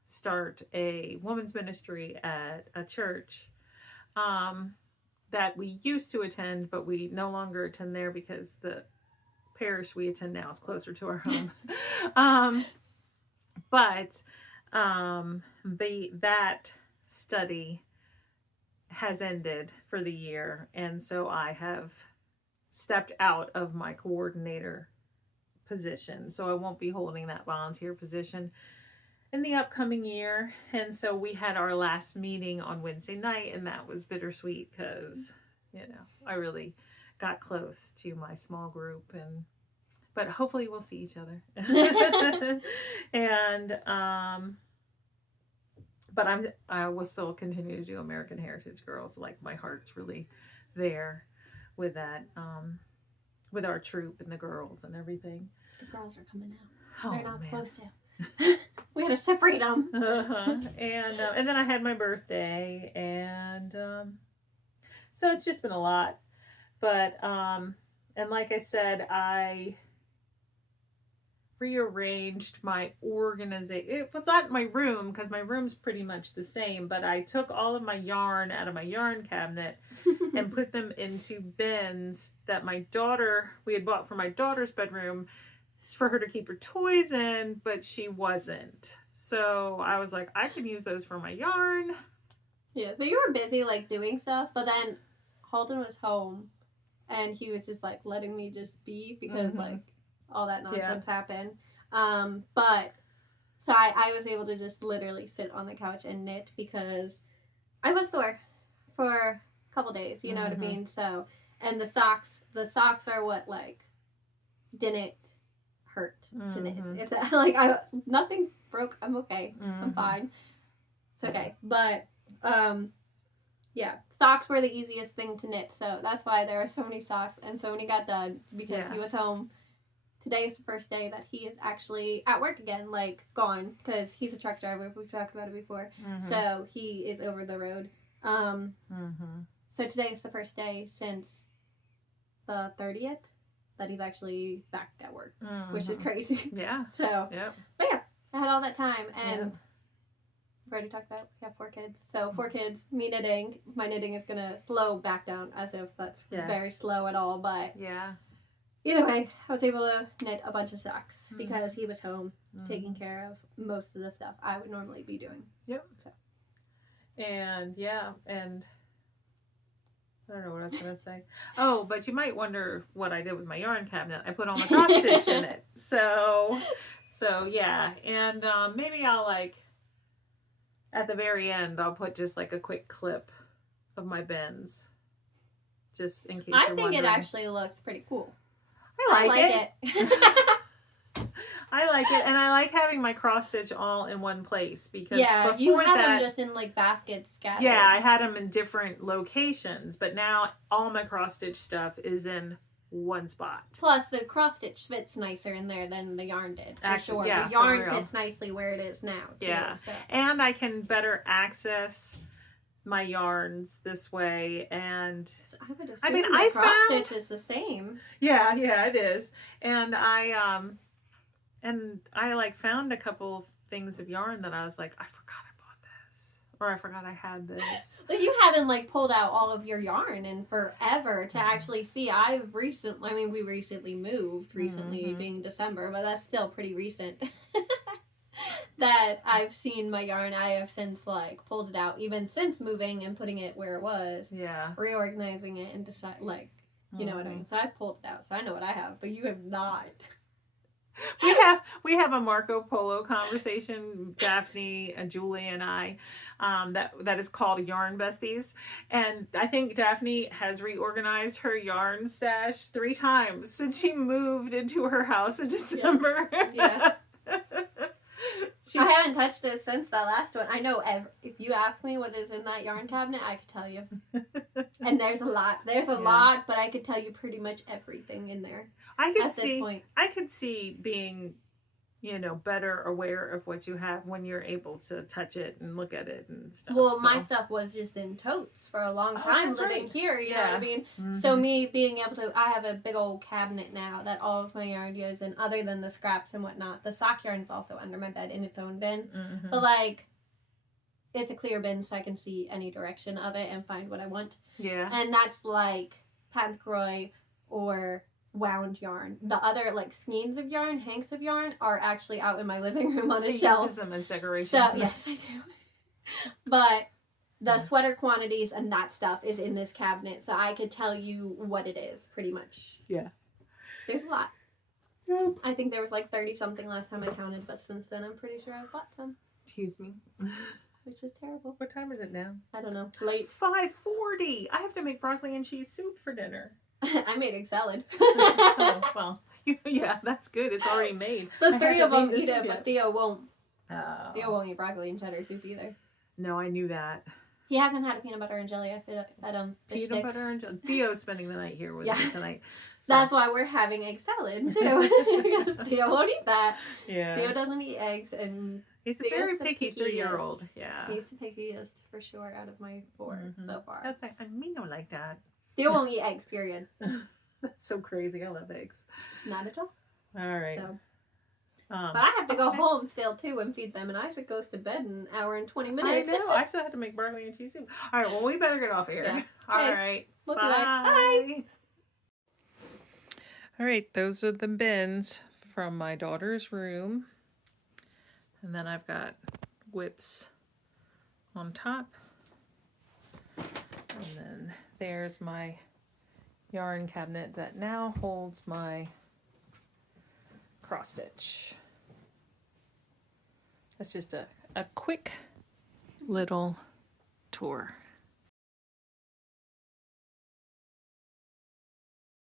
start a women's ministry at a church that we used to attend, but we no longer attend there because the parish we attend now is closer to our home. That study has ended for the year, and so I have stepped out of my coordinator position, so I won't be holding that volunteer position in the upcoming year. And so we had our last meeting on Wednesday night, and that was bittersweet because I really got close to my small group, but hopefully we'll see each other. And but I will still continue to do American Heritage Girls. Like my heart's really there with that, with our troop and the girls and everything. The girls are coming out. They're not supposed to. We had to separate them. And then I had my birthday, and so it's just been a lot. But and like I said, I rearranged my organization. It was not my room because my room's pretty much the same, but I took all of my yarn out of my yarn cabinet and put them into bins that we had bought for my daughter's bedroom. It's for her to keep her toys in, but she wasn't. So I was like, I could use those for my yarn. Yeah, so you were busy like doing stuff, but then Holden was home and he was just like letting me just be because like all that nonsense happened. But so I was able to just literally sit on the couch and knit because I was sore for a couple days, you know what I mean? So, and the socks are what like didn't hurt to knit. If that, like nothing broke, I'm okay. I'm fine. It's okay. But yeah, socks were the easiest thing to knit, so that's why there are so many socks and so many got done because he was home. Today is the first day that he is actually at work again, like gone, because he's a truck driver. We've talked about it before. So he is over the road. So today is the first day since the 30th that he's actually back at work, which is crazy. Yeah. So, but yeah, I had all that time, and we've already talked about we have 4 kids. So 4 kids, me knitting. My knitting is going to slow back down as if that's very slow at all, but either way, I was able to knit a bunch of socks because he was home taking care of most of the stuff I would normally be doing. Yep. So. And yeah, and I don't know what I was gonna say. Oh, but you might wonder what I did with my yarn cabinet. I put all my cross stitch in it. So yeah, and maybe I'll like at the very end I'll put just like a quick clip of my bends, just in case I you're think wondering. it actually looks pretty cool. I like it. I like it, and I like having my cross stitch all in one place because Yeah, you before had that, them just in like baskets scattered. yeah, I had them in different locations, but now all my cross stitch stuff is in one spot. Plus, the cross stitch fits nicer in there than the yarn did. For Actually, sure, yeah, the yarn for real. fits nicely where it is now. Too, Yeah, so. and I can better access my yarns this way, and I would assume I cross found stitch is the same. yeah, it is, and I like found a couple things of yarn that I was like, I forgot I bought this, or I forgot I had this. Like you haven't like pulled out all of your yarn in forever to actually see. We recently moved, being December, but that's still pretty recent. That I've seen my yarn. I have since like pulled it out, even since moving and putting it where it was. Yeah. Reorganizing it and decide you know what I mean. So I've pulled it out, so I know what I have, but you have not. We have a Marco Polo conversation, Daphne, Julie, and I, that is called Yarn Besties, and I think Daphne has reorganized her yarn stash 3 times since she moved into her house in December. Yeah. I haven't touched it since that last one. I know if you ask me what is in that yarn cabinet, I could tell you. And there's a lot. There's a lot, but I could tell you pretty much everything in there. I could see being, better aware of what you have when you're able to touch it and look at it and stuff. Well, my stuff was just in totes for a long time living here, you know what I mean? Mm-hmm. So me being able to, I have a big old cabinet now that all of my yarn goes in, other than the scraps and whatnot. The sock yarn is also under my bed in its own bin. Mm-hmm. But like, it's a clear bin so I can see any direction of it and find what I want. Yeah. And that's like Panscroy or wound yarn. The other like skeins of yarn, hanks of yarn are actually out in my living room on a shelf. She uses them as decoration. So yes, I do. But the sweater quantities and that stuff is in this cabinet, so I could tell you what it is pretty much. Yeah. There's a lot. Yep. I think there was like 30 something last time I counted, but since then I'm pretty sure I've bought some. Excuse me. Which is terrible. What time is it now? I don't know. Late. 5:40. I have to make broccoli and cheese soup for dinner. I made egg salad. Oh, well, yeah, that's good. It's already made. The 3 of them eat it, but Theo won't. Oh. Theo won't eat broccoli and cheddar soup either. No, I knew that. He hasn't had a peanut butter and jelly. I fed him fish peanut butter and jelly. Theo's spending the night here with me tonight. So. That's why we're having egg salad too. Because Theo won't eat that. Yeah. Theo doesn't eat eggs, and he's a very picky 3-year-old. Yeah. He's the pickiest for sure out of my 4 so far. That's like me don't like that. Theo won't eat eggs. Period. That's so crazy. I love eggs. Not at all. All right. So. But I have to go home still too and feed them, and Isaac goes to bed in an hour and 20 minutes. I know. I still have to make broccoli and cheese soup. All right. Well, we better get off here. Yeah. Okay. All right. We'll bye. Bye. All right. Those are the bins from my daughter's room, and then I've got whips on top, and then there's my yarn cabinet that now holds my cross stitch. That's just a quick little tour.